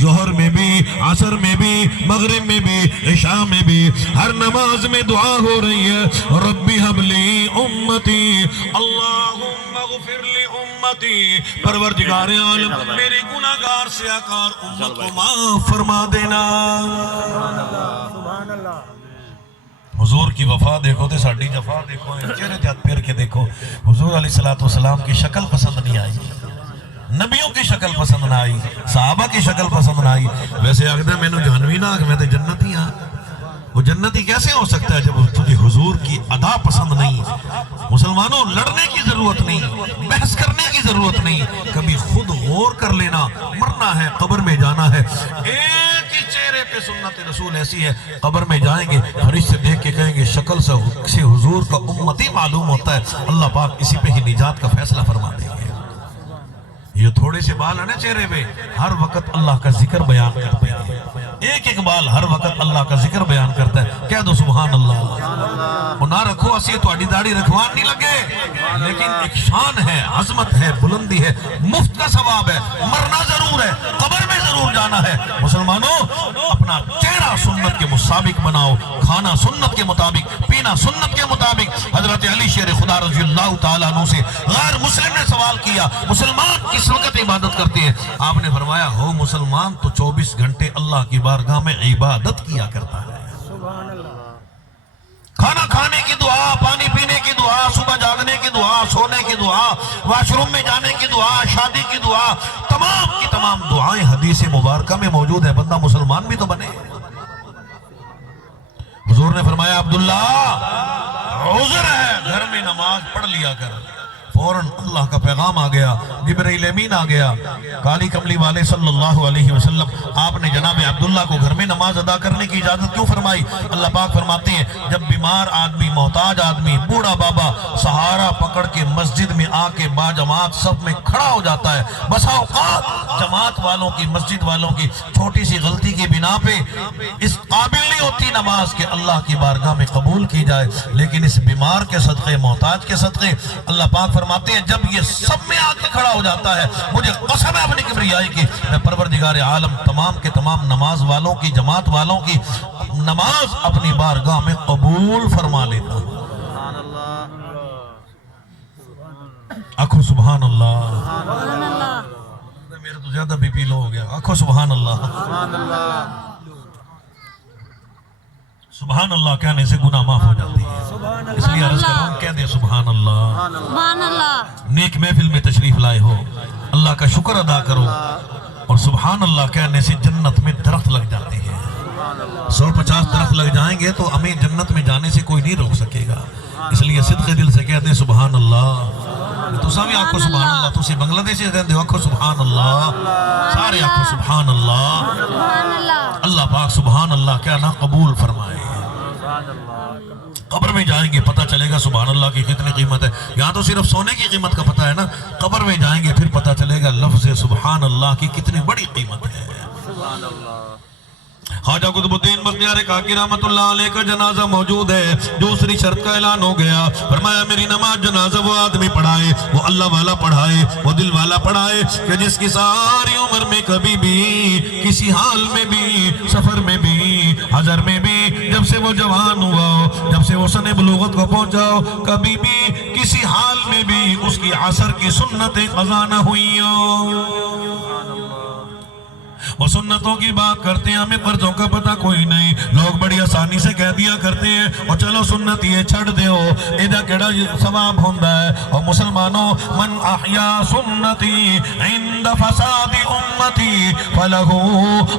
ظہر میں بھی, عصر میں بھی, مغرب میں بھی, عشاء میں بھی, ہر نماز میں دعا ہو رہی ہے, ربی حب لی امتی اللہم اغفر لی امتی, پروردگار عالم میری گناہگار سیاکار امت کو معاف فرما دینا. حضور کی وفا دیکھو تے ساڈی جفا دیکھو, چہرے تے ہاتھ پھیر کے دیکھو. حضور علیہ الصلوۃ والسلام کی شکل پسند نہیں آئی, نبیوں کی شکل پسند نہ آئی, صحابہ کی شکل پسند نہ آئی. ویسے آگدہ میں نے جہنوی نہ آگ, میں تے جنتی ہاں. وہ جنتی کیسے ہو سکتا ہے جب تجھے حضور کی ادا پسند نہیں؟ مسلمانوں لڑنے کی ضرورت نہیں, بحث کرنے کی ضرورت نہیں, کبھی خود غور کر لینا. مرنا ہے, قبر میں جانا ہے, ایک ہی چہرے پہ سنت رسول ایسی ہے, قبر میں جائیں گے فرشتے دیکھ کے کہیں گے شکل سے حضور کا امتی معلوم ہوتا ہے, اللہ پاک اسی پہ ہی نجات کا فیصلہ فرما دیں گے. یہ تھوڑے سے بال ہیں نا چہرے پہ, ہر وقت اللہ کا ذکر بیان کرتے ہیں, ایک ایک بال ہر وقت اللہ کا ذکر بیان کرتا ہے. کہہ دو سبحان اللہ. اور نہ رکھو اسی تو اڈی داڑھی رکھوان نہیں لگے, لیکن ایک شان ہے, عظمت ہے, بلندی ہے, مفت کا ثواب ہے. مرنا ضرور ہے, قبر میں ضرور جانا ہے. مسلمانوں اپنا چہرہ سنت کے مطابق بناؤ, کھانا سنت کے مطابق, پینا سنت کے مطابق. حضرت علی شیر خدا رضی اللہ تعالیٰ عنہ سے غیر مسلم نے سوال کیا, مسلمان کس وقت عبادت کرتے ہیں؟ آپ نے فرمایا ہو مسلمان تو 24 گھنٹے اللہ کی بارگاہ میں عبادت کیا کرتا ہے. کھانا کھانے کی دعا, پانی پینے کی دعا, صبح جاگنے کی دعا, سونے کی دعا, واش روم میں جانے کی دعا, شادی کی دعا, تمام کی تمام دعائیں حدیث مبارکہ میں موجود ہے. بندہ مسلمان بھی تو بنے. حضور نے فرمایا عبداللہ عذر ہے, گھر میں نماز پڑھ لیا کر. فوراً اللہ کا پیغام آ گیا, جبرائیل امین آ گیا, کالی کملی والے صلی اللہ علیہ وسلم. آپ نے جناب عبداللہ کو گھر میں نماز ادا کرنے کی اجازت کیوں فرمائی؟ اللہ پاک فرماتے ہیں جب بیمار آدمی, محتاج آدمی, بوڑھا بابا سہارا پکڑ کے مسجد میں آ کے با جماعت سب میں کھڑا ہو جاتا ہے, بسا اوقات جماعت والوں کی, مسجد والوں کی چھوٹی سی غلطی کی بنا پہ اس قابل نہیں ہوتی نماز کے اللہ کی بارگاہ میں قبول کی جائے, لیکن اس بیمار کے صدقے, محتاج کے صدقے اللہ پاک فرماتے ہیں جب یہ سب میں آ کے کھڑا ہو جاتا ہے, مجھے قسم ہے اپنی کبریائی کی, میں پروردگار عالم تمام کے تمام نماز والوں کی, جماعت والوں کی نماز اپنی بارگاہ میں قبول فرما لیتا ہوں. آنکھوں سبحان اللہ. میرے تو زیادہ بی پی لو ہو گیا. آنکھوں سبحان اللہ. سبحان اللہ کہنے سے گناہ معاف ہو جاتی ہے, اس لیے عرض کروں کہہ دے سبحان اللہ. سبحان اللہ. نیک محفل میں تشریف لائے ہو, اللہ کا شکر ادا کرو, اور سبحان اللہ کہنے سے جنت میں درخت لگ جاتے ہیں. 150 درخت لگ جائیں گے تو ہمیں جنت میں جانے سے کوئی نہیں روک سکے گا. اس لیے صدق دل سے کہتے ہیں سبحان اللہ. تو سبھی آنکھوں سبحان اللہ. تو بنگلہ دیش سے رہتے ہو آنکھوں سبحان اللہ, سارے آنکھوں سبحان اللہ. اللہ پاک سبحان اللہ کہنا قبول فرمائے. قبر میں جائیں گے پتہ چلے گا سبحان اللہ کی کتنی قیمت ہے. یہاں تو صرف سونے کی قیمت کا پتہ ہے نا, قبر میں جائیں گے پھر پتہ چلے گا لفظ سبحان اللہ کی کتنی بڑی قیمت ہے. خواجہ قطب الدین بختیار کاکی رحمت اللہ علیہ کا جنازہ موجود ہے. دوسری شرط کا اعلان ہو گیا, فرمایا میری نماز جنازہ وہ آدمی پڑھائے, وہ اللہ والا پڑھائے, وہ دل والا پڑھائے کہ جس کی ساری عمر میں کبھی بھی, کسی حال میں بھی, سفر میں بھی, حضر میں بھی, جب سے وہ جوان ہوا ہو, جب سے وہ سن بلوغت کو پہنچا ہو, کبھی بھی کسی حال میں بھی اس کی عصر کی سنتیں قضا نہ ہوئی وہ سنتوں کی بات کرتے ہیں ہمیں فرضوں کا پتہ کوئی نہیں لوگ بڑی آسانی سے کہہ دیا کرتے ہیں اور چلو سنت یہ چھڑ دیو ایدہ کیڑا ثواب ہوندہ ہے اور مسلمانوں من احیا سنتی عند فساد امتی فلہو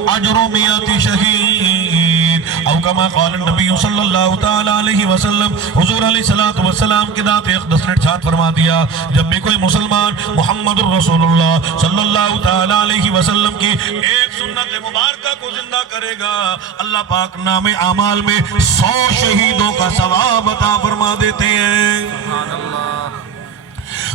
اجر 100 شہید او کما قال النبی صلی اللہ تعالی علیہ وسلم حضور علیہ السلام کی ذات اقدس نے ارشاد فرما دیا جب بھی کوئی مسلمان محمد الرسول اللہ صلی اللہ تعالی علیہ وسلم کی ایک سنت مبارکہ کو زندہ کرے گا اللہ پاک نام اعمال میں 100 شہیدوں کا ثواب عطا فرما دیتے ہیں سبحان اللہ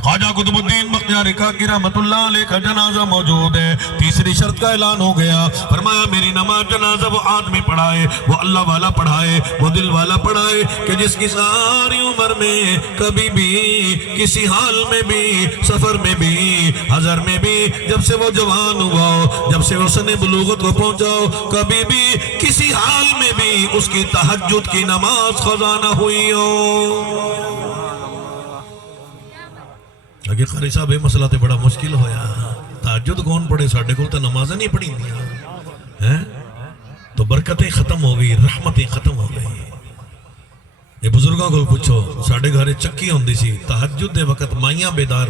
خواجہ قطب الدین بختیاری کاکی رحمت اللہ علیہ کا جنازہ موجود ہے تیسری شرط کا اعلان ہو گیا فرمایا میری نماز جنازہ وہ آدمی پڑھائے وہ اللہ والا پڑھائے وہ دل والا پڑھائے کہ جس کی ساری عمر میں کبھی بھی کسی حال میں بھی سفر میں بھی حضر میں بھی جب سے وہ جوان ہوا ہو جب سے وہ سن بلوغت کو پہنچاؤ کبھی بھی کسی حال میں بھی اس کی تہجد کی نماز قضا نہ ہوئی ہو اگر قاری صاحب یہ مسئلہ تے بڑا مشکل ہویا تہجد کون پڑھے ساڑھے کو تو نمازیں نہیں پڑھی دیا تو برکتیں ختم ہو گئی رحمتیں ختم ہو گئی یہ بزرگوں کو پوچھو ساڑھے گھرے چکی ہوندی سی تہجد دے وقت مائیاں بیدار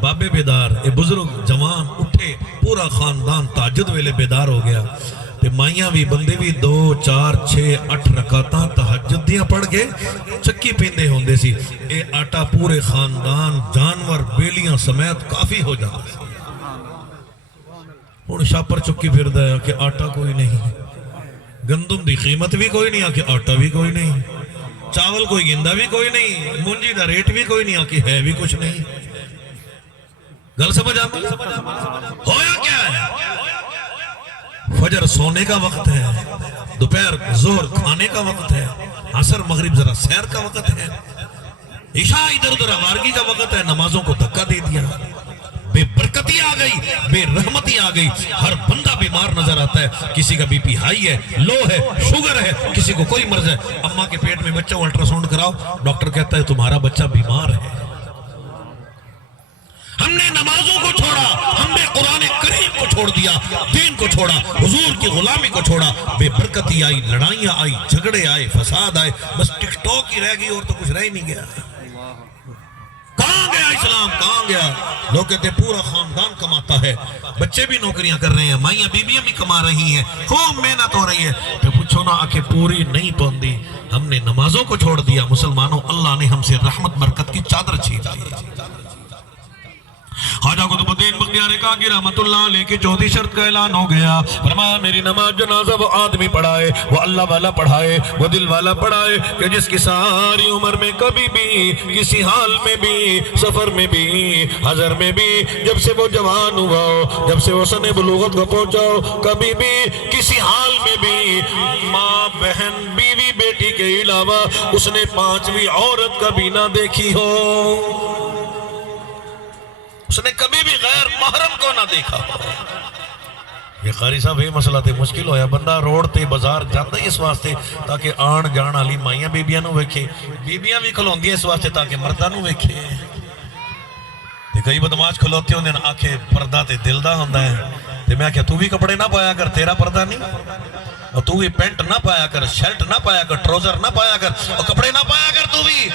بابے بیدار یہ بزرگ جوان اٹھے پورا خاندان تہجد ویلے بیدار ہو گیا تے مائیاں بھی بندے بھی 2 4 6 8 رکعتاں تہجد دیاں پڑھ کے چکی پیندے ہوندے سی اے آٹا پورے خاندان جانور بیلیاں سمیت کافی ہو جاتا سی ہن شاپر چکی پھردا ہے کہ آٹا کوئی نہیں گندم دی قیمت بھی کوئی نہیں کہ آٹا بھی کوئی نہیں چاول کوئی گندا بھی کوئی نہیں مونجی دا ریٹ بھی کوئی نہیں کہ ہے بھی کچھ نہیں گل سمجھ آتا ہویا کیا ہے فجر سونے کا وقت ہے دوپہر ظہر کھانے کا وقت ہے عصر مغرب ذرا سیر کا وقت ہے عشاء ادھر ادھر آوارگی کا وقت ہے نمازوں کو دھکا دے دیا بے برکتی آ گئی بے رحمتی آ گئی ہر بندہ بیمار نظر آتا ہے کسی کا بی پی ہائی ہے لو ہے شوگر ہے کسی کو کوئی مرض ہے اماں کے پیٹ میں بچہ الٹرا ساؤنڈ کراؤ ڈاکٹر کہتا ہے تمہارا بچہ بیمار ہے ہم نے نمازوں کو چھوڑا ہم نے قرآن کریم کو چھوڑ دیا دین کو چھوڑا حضور کی غلامی کو چھوڑا بے برکتی آئی لڑائیاں آئی جھگڑے آئے فساد آئے بس ٹک ٹاک ہی رہ گئی اور تو کچھ رہ ہی نہیں گیا کہاں گیا اسلام کہاں گیا لوگ کہتے پورا خاندان کماتا ہے بچے بھی نوکریاں کر رہے ہیں مائیاں بیویاں بھی کما رہی ہیں خوب محنت ہو رہی ہے تو پوچھو نا آنکھیں پوری نہیں توندی ہم نے نمازوں کو چھوڑ دیا مسلمانوں اللہ نے ہم سے رحمت برکت کی چادر چھین دی خواجہ قطب الدین بختیاری کاکی رحمت اللہ علیہ کی 4تھی شرط کا اعلان ہو گیا فرمایا میری نماز جنازہ وہ آدمی پڑھائے وہ اللہ والا پڑھائے وہ دل والا پڑھائے کہ جس کی ساری عمر میں کبھی بھی کسی حال میں بھی سفر میں بھی حضر میں بھی جب سے وہ جوان ہوا ہو جب سے وہ سن بلوغت کو پہنچا ہو کبھی بھی کسی حال میں بھی ماں بہن بیوی بیٹی کے علاوہ اس نے 5ویں عورت کبھی نہ دیکھی ہو اس نے کبھی بھی غیر محرم کو نہ دیکھا یہ قاری صاحب یہ مسئلہ تے مشکل ہویا بندہ روڈ تے بازار جاندہ ہی اس واسطے تاکہ آن جان علی مائیاں بیبیاں نو ویکھے بیبیاں بھی کھلون دی اس واسطے تاکہ مردہ نو ویکھے تے کئی بدماش کھلوتے ہوندے آنکھیں پردہ تے دل دا ہوندہ ہے تے میں آکھیا تو بھی کپڑے نہ پایا کر تیرا پردہ نہیں اور تو بھی پینٹ نہ پایا کر شرٹ نہ پایا کر ٹروزر نہ پایا کر اور کپڑے نہ پایا کر تو بھی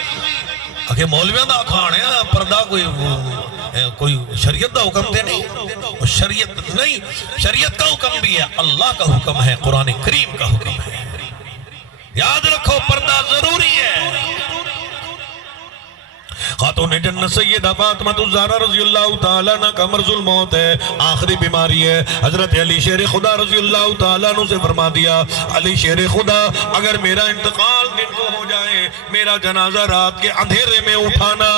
آکھے مولویاں دا کھانے پردہ کوئی شریعت دا حکم دے نہیں شریعت نہیں شریعت کا حکم بھی ہے اللہ کا حکم ہے قرآن کریم کا حکم ہے یاد رکھو پردہ ضروری ہے خاتون جنت سیدہ فاطمہ الزہرا رضی اللہ تعالیٰ عنہ کا مرض الموت ہے آخری بیماری ہے حضرت علی شیر خدا رضی اللہ تعالیٰ عنہ سے فرما دیا علی شیر خدا اگر میرا انتقال دن کو ہو جائے میرا جنازہ رات کے اندھیرے میں اٹھانا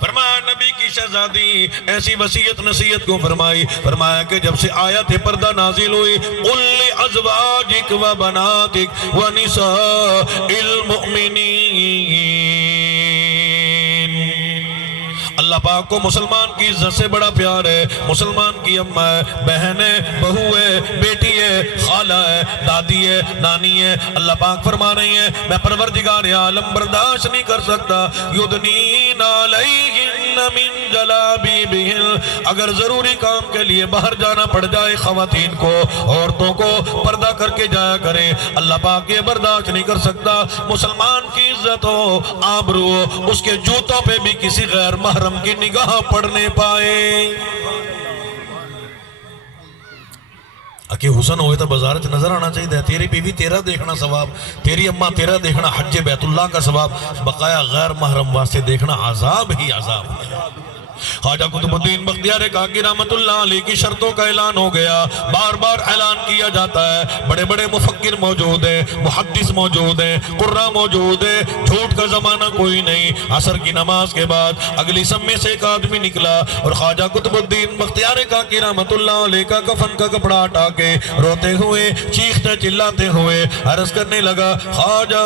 فرمایا نبی کی شہزادی ایسی وصیت نصیحت کو فرمائی فرمایا کہ جب سے آیت پردہ نازل ہوئی قُلْ لِأَزْوَاجِكَ وَبَنَاتِكَ وَنِسَاءِ الْمُؤْمِنِينَ اللہ اللہ پاک کو مسلمان کی عزت سے بڑا پیار ہے. مسلمان کی اماں ہے, بہن ہے, بہو ہے, بیٹی ہے, خالہ ہے, دادی ہے, نانی ہے. اللہ پاک فرما رہی ہیں میں پروردگار عالم برداشت نہیں کر سکتا. یدنین علیہن من جلابیبہن, اگر ضروری کام کے لیے باہر جانا پڑ جائے خواتین کو, عورتوں کو پردہ کر کے جایا کریں. اللہ پاک یہ برداشت نہیں کر سکتا. مسلمان کی عزت ہو, آبرو ہو, اس کے جوتوں پہ بھی کسی غیر محرم کی نگاہ پڑنے پائے. کہ حسن ہوئے تو بازارت نظر آنا چاہیے. تیری بیوی تیرا دیکھنا ثواب, تیری اماں تیرا دیکھنا حج بیت اللہ کا ثواب, بقایا غیر محرم واسطے دیکھنا عذاب ہی عذاب ہے. خواجہ قطب الدین بختیار کاکی رحمت اللہ علیہ کی شرطوں کا اعلان ہو گیا. بار بار اعلان کیا جاتا ہے. بڑے بڑے مفکر موجود ہیں, محدث موجود ہیں, قرآن موجود ہیں. جھوٹ کا زمانہ کوئی نہیں. عصر کی نماز کے بعد اگلی سب میں سے ایک آدمی نکلا اور خواجہ قطب الدین بختیار کاکی رحمت اللہ علیہ کا کفن کا کپڑا ہٹا کے روتے ہوئے, چیختے چلاتے ہوئے عرض کرنے لگا, خواجہ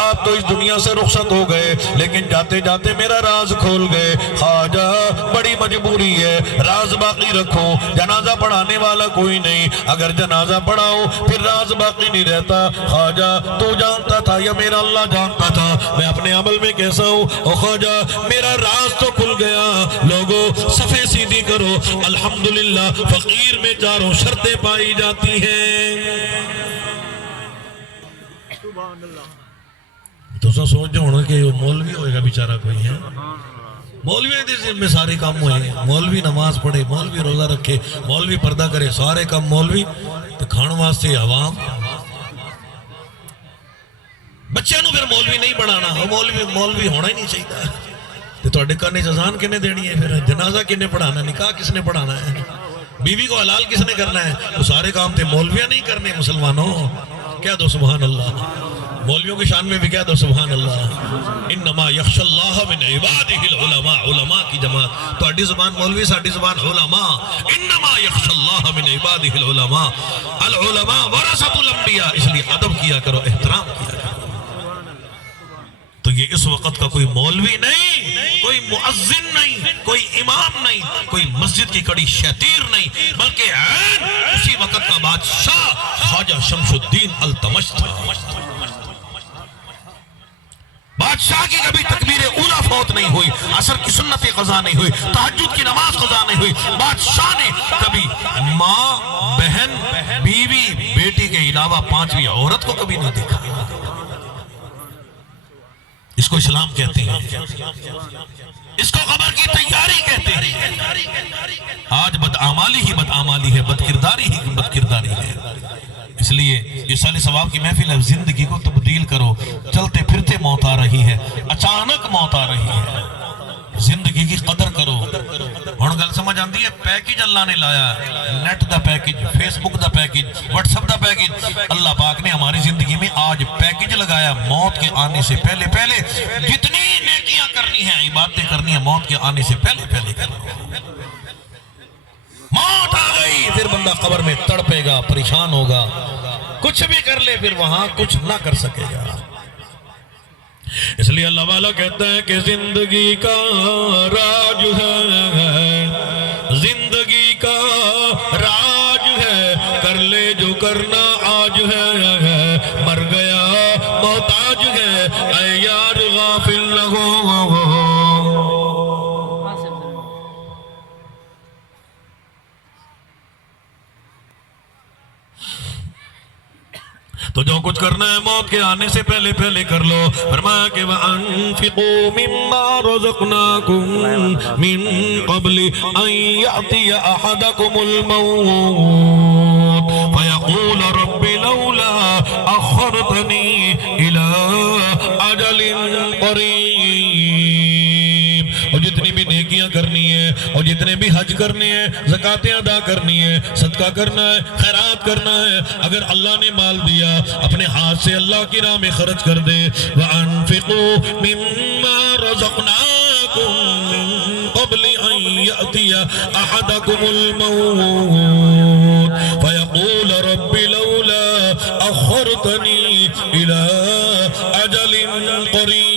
آپ تو اس دنیا سے رخصت ہو گئے, لیکن جاتے جاتے میرا راز کھول گئے. خواجہ بڑی مجبوری ہے, راز باقی رکھو. جنازہ پڑھانے والا کوئی نہیں, اگر جنازہ پڑھاؤ پھر راز باقی نہیں رہتا. خواجہ تو جانتا تھا یا میرا اللہ جانتا تھا میں اپنے عمل میں کیسا ہوں؟ او خواجہ میرا راز تو کھل گیا. لوگوں صفے سیدھی کرو. الحمدللہ فقیر میں چاروں شرطیں پائی جاتی ہیں. تو سوچ جو ہونا کہ مولوی ہوئے گا بیچارہ کوئی ہے. مولوی میں سارے کام ہوئے ہیں. مولوی نماز پڑھے, مولوی روزہ رکھے, مولوی پردہ کرے, سارے کام مولوی. تو کھان واسطے عوام, بچے نو پھر مولوی نہیں بنانا. مولوی ہونا ہی نہیں چاہیے. تو تھوڑے کرنے اذان کنے دینی ہے, پھر جنازہ کنے پڑھانا, نکاح کس نے پڑھانا ہے, بیوی کو حلال کس نے کرنا ہے. تو سارے کام تھے مولویاں نہیں کرنے. مسلمانوں کہہ دو سبحان اللہ. مولویوں کی شان میں بھی کہہ دو سبحان اللہ. انما یخشى اللہ من عبادہ العلماء, علماء کی جماعت. تو اڈی زبان مولوی, ساڈی زبان علماء. انما یخشى اللہ من عبادہ العلماء, العلماء ورثۃ الانبیاء. اس لیے ادب کیا کرو, احترام کیا کرو. تو یہ اس وقت کا کوئی مولوی نہیں, کوئی مؤذن نہیں, کوئی امام نہیں, کوئی مسجد کی کڑی شیطیر نہیں, بلکہ عین اسی وقت کا بادشاہ خواجہ شمس الدین التمش تھا. بادشاہ کی کبھی تکبیر اولا فوت نہیں ہوئی, عصر کی سنت قضا نہیں ہوئی, تہجد کی نماز قضا نہیں ہوئی. بادشاہ نے کبھی ماں, بہن, بیوی, بیٹی کے علاوہ پانچویں عورت کو کبھی نہیں دیکھا. اس کو اسلام کہتے ہیں, اس کو قبر کی تیاری کہتے ہیں. آج بدعمالی ہی بدعمالی ہے, بدکرداری ہی بدکرداری ہے. اس لیے یہ سال ثواب کی محفل ہے. زندگی کو تبدیل کرو. چلتے پھرتے موت آ رہی ہے, اچانک موت آ رہی ہے. زندگی کی قدر کرو. ہن گل سمجھ آندی ہے, پیکج اللہ نے لایا, net the package, face book the package, what's app the package. اللہ پاک نے ہماری زندگی میں آج پیکج لگایا. موت کے آنے سے پہلے پہلے جتنی نیکیاں کرنی ہیں, عبادتیں کرنی ہیں, موت کے آنے سے پہلے پہلے کرو. موت آ گئی پھر بندہ قبر میں تڑپے گا, پریشان ہوگا. کچھ بھی کر لے پھر وہاں کچھ نہ کر سکے گا. اس لیے اللہ والا کہتا ہے کہ زندگی کا راج ہے, زندگی کا راج ہے, کر لے جو کرنا آج ہے, مر گیا محتاج ہے, اے یار غافل نہ ہو. تو جو کچھ کرنا ہے موت کے آنے سے پہلے پہلے کر لو. فرمایا کہ وَأَنفِقُوا مِمَّا رَزَقْنَاكُمْ مِن قَبْلِ أَن يَأْتِيَ أَحَدَكُمُ الْمَوْتُ فَيَقُولَ رَبِّ لَوْلَا أَخَّرْتَنِي إِلَىٰ أَجَلٍ قَرِيبٍ. اور جتنی بھی نیکیاں کرنی ہے, اور جتنے بھی حج کرنے ہیں, زکاتیں ادا کرنی ہے, صدقہ کرنا ہے, خیرات کرنا ہے, اگر اللہ نے مال دیا اپنے ہاتھ سے اللہ کی راہ میں خرچ کر دے. وَأَنفِقُوا مِمَّا رَزَقْنَاكُمْ مِن قَبْلِ أَن يَأْتِيَ أَحَدَكُمُ الْمَوْتُ فَيَقُولَ رَبِّ لَوْلَا أَخَّرْتَنِي إِلَىٰ أَجَلٍ قَرِيبٍ.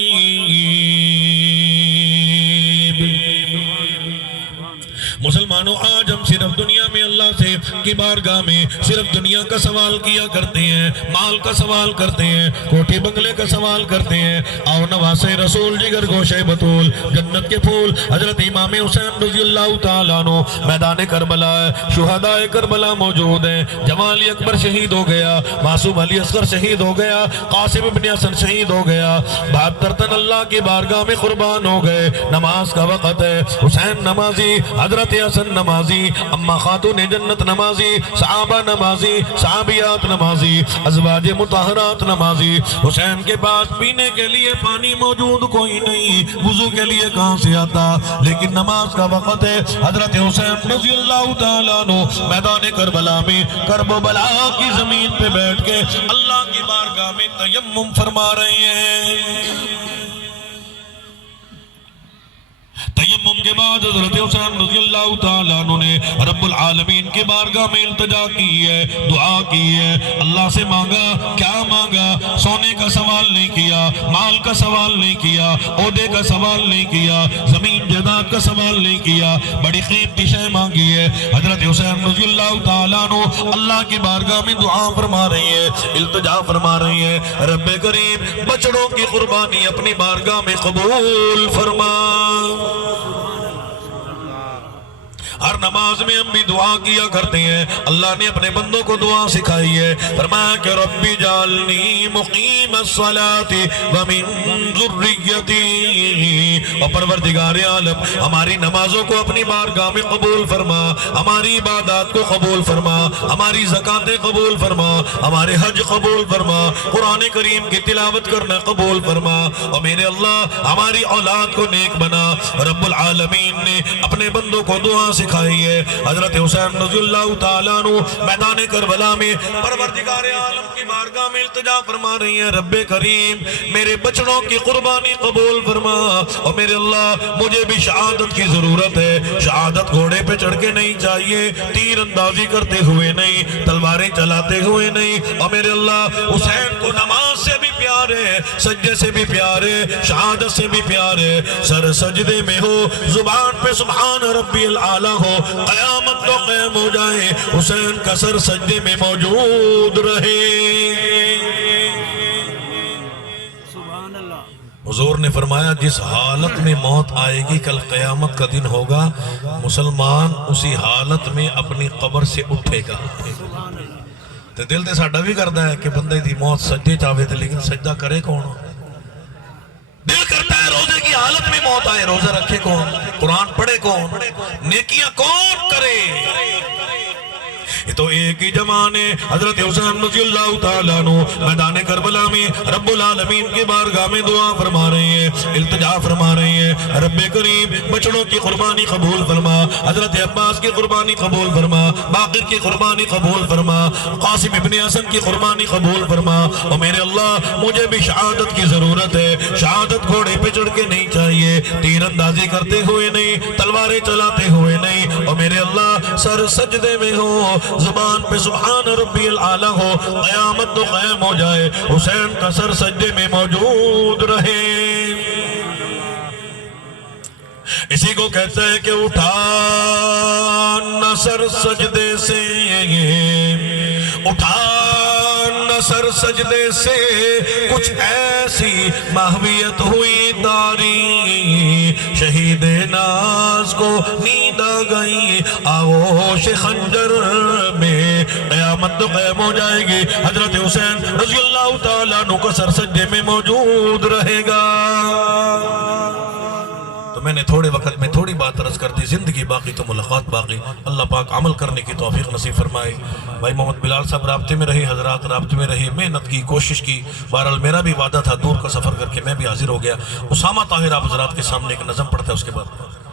مسلمانوں آج ہم صرف دنیا میں اللہ سے کی بارگاہ میں صرف دنیا کا سوال کیا کرتے ہیں، مال کا سوال کرتے ہیں، کوٹھی بنگلے کا سوال کرتے ہیں۔ آؤ نواسے رسول جگر گوشے بطول جنت کے پھول حضرت امام حسین رضی اللہ تعالیٰ عنہ میدان کربلا ہے، شہداء کربلا موجود ہیں۔ جمالی اکبر شہید ہو گیا، معصوم علی اصغر شہید ہو گیا، قاسم ابن حسن شہید ہو گیا، 72 تن اللہ کی بارگاہ میں قربان ہو گئے۔ نماز کا وقت ہے، حسین نمازی، حضرت حسن نمازی، اماں خاتون جنت نمازی، صحابہ نمازی، صحابیات نمازی، ازواج مطہرات نمازی۔ حسین کے پاس پینے کے لیے پانی موجود کوئی نہیں، وضو کے لیے کہاں سے آتا، لیکن نماز کا وقت ہے۔ حضرت حسین رضی اللہ تعالیٰ عنہ میدان کربلا میں کرب و بلا کی زمین پہ بیٹھ کے اللہ کی بارگاہ میں تیمم فرما رہے ہیں۔ تیمم کے بعد حضرت حسین رضی اللہ تعالیٰ عنہ نے رب العالمین کی بارگاہ میں التجا کی ہے، دعا کی ہے، اللہ سے مانگا۔ کیا مانگا؟ سونے کا سوال نہیں کیا، مال کا سوال نہیں کیا، عہدے کا سوال نہیں کیا، زمین جائیداد کا سوال نہیں کیا، بڑی قیمتی شے مانگی ہے۔ حضرت حسین رضی اللہ تعالیٰ عنہ اللہ کی بارگاہ میں دعا فرما رہی ہے، التجا فرما رہی ہے، رب کریم بچڑوں کی قربانی اپنی بارگاہ میں قبول فرما۔ ہر نماز میں ہم بھی دعا کیا کرتے ہیں، اللہ نے اپنے بندوں کو دعا سکھائی ہے، فرمایا کہ ربی جعلنی مقیم الصلاة ومن ذریتی، اور پروردگار عالم ہماری نمازوں کو اپنی بارگاہ میں قبول فرما، ہماری عبادات کو قبول فرما، ہماری زکاتیں قبول فرما، ہمارے حج قبول فرما، قرآن کریم کی تلاوت کرنا قبول فرما، اور میرے اللہ ہماری اولاد کو نیک بنا۔ رب العالمین نے اپنے بندوں کو دعا سکھائی ہے۔ حضرت حسین رضی اللہ تعالیٰ عنہ میدان کربلا میں پروردگار عالم کی بارگاہ میں التجا فرما رہی ہے، رب کریم میرے بچڑوں کی قربانی قبول فرما، اور میرے اللہ مجھے بھی شہادت کی ضرورت ہے۔ شہادت گھوڑے پہ چڑھ کے نہیں چاہیے، تیر اندازی کرتے ہوئے نہیں، تلواریں چلاتے ہوئے نہیں، اور میرے اللہ حسین کو نماز سے بھی پیار ہے، سجدے سے بھی پیار ہے، شہادت سے بھی پیار ہے۔ سر سجدے میں ہو، زبان پہ سبحان ربی العالی ہو، قیامت تو قائم ہو جائے، حسین کا سر سجدے میں موجود رہے۔ حضور نے فرمایا جس حالت میں موت آئے گی کل قیامت کا دن ہوگا، مسلمان اسی حالت میں اپنی قبر سے اٹھے گا۔ تو دل تے ساڈا بھی کرتا ہے کہ بندے دی موت سجدے چاہے تھے، لیکن سجدہ کرے کون؟ دل کرتا ہے روزے کی حالت میں موت آئے، روزہ رکھے کون؟ قرآن پڑھے کون؟ نیکیاں کون کرے؟ یہ تو ایک ہی جمانے حضرت حسین رضی اللہ تعالیٰ عنہ میدان کربلا میں رب العالمین کے بارگاہ میں دعا فرما رہے ہیں، التجا فرما رہے ہیں، رب کریم بچڑوں کی قربانی قبول فرما، حضرت عباس کی قربانی قبول فرما، باقر کی قربانی قبول فرما، قاسم ابن حسن کی قربانی قبول فرما، اور میرے اللہ مجھے بھی شہادت کی ضرورت ہے۔ شہادت گھوڑے پہ چڑھ کے نہیں چاہیے، تیر اندازی کرتے ہوئے نہیں، تلواریں چلاتے ہوئے نہیں، اور میرے اللہ سر سجدے میں ہو، زبان پہ سبحان ربی العالی ہو، قیامت تو قائم ہو جائے، حسین کا سر سجدے میں موجود رہے۔ اسی کو کہتا ہے کہ اٹھا نہ سر سجدے سے، اٹھا نہ سر سجدے سے، کچھ ایسی محویت ہوئی داری، شہید ناز کو نیند آ گئی آغوش خنجر میں، قیامت تو قائم ہو جائے گی، حضرت حسین رضی اللہ تعالیٰ عنہ کا سر سجدے میں موجود رہے گا۔ تو میں نے تھوڑے وقت میں تھوڑی بات عرض کر دی، زندگی باقی تو ملاقات باقی، اللہ پاک عمل کرنے کی توفیق نصیب فرمائے۔ بھائی محمد بلال صاحب رابطے میں رہے، حضرات رابطے میں رہے، محنت کی، کوشش کی، بہرحال میرا بھی وعدہ تھا، دور کا سفر کر کے میں بھی حاضر ہو گیا۔ اسامہ طاہر آپ حضرات کے سامنے ایک نظم پڑھتا ہے، اس کے بعد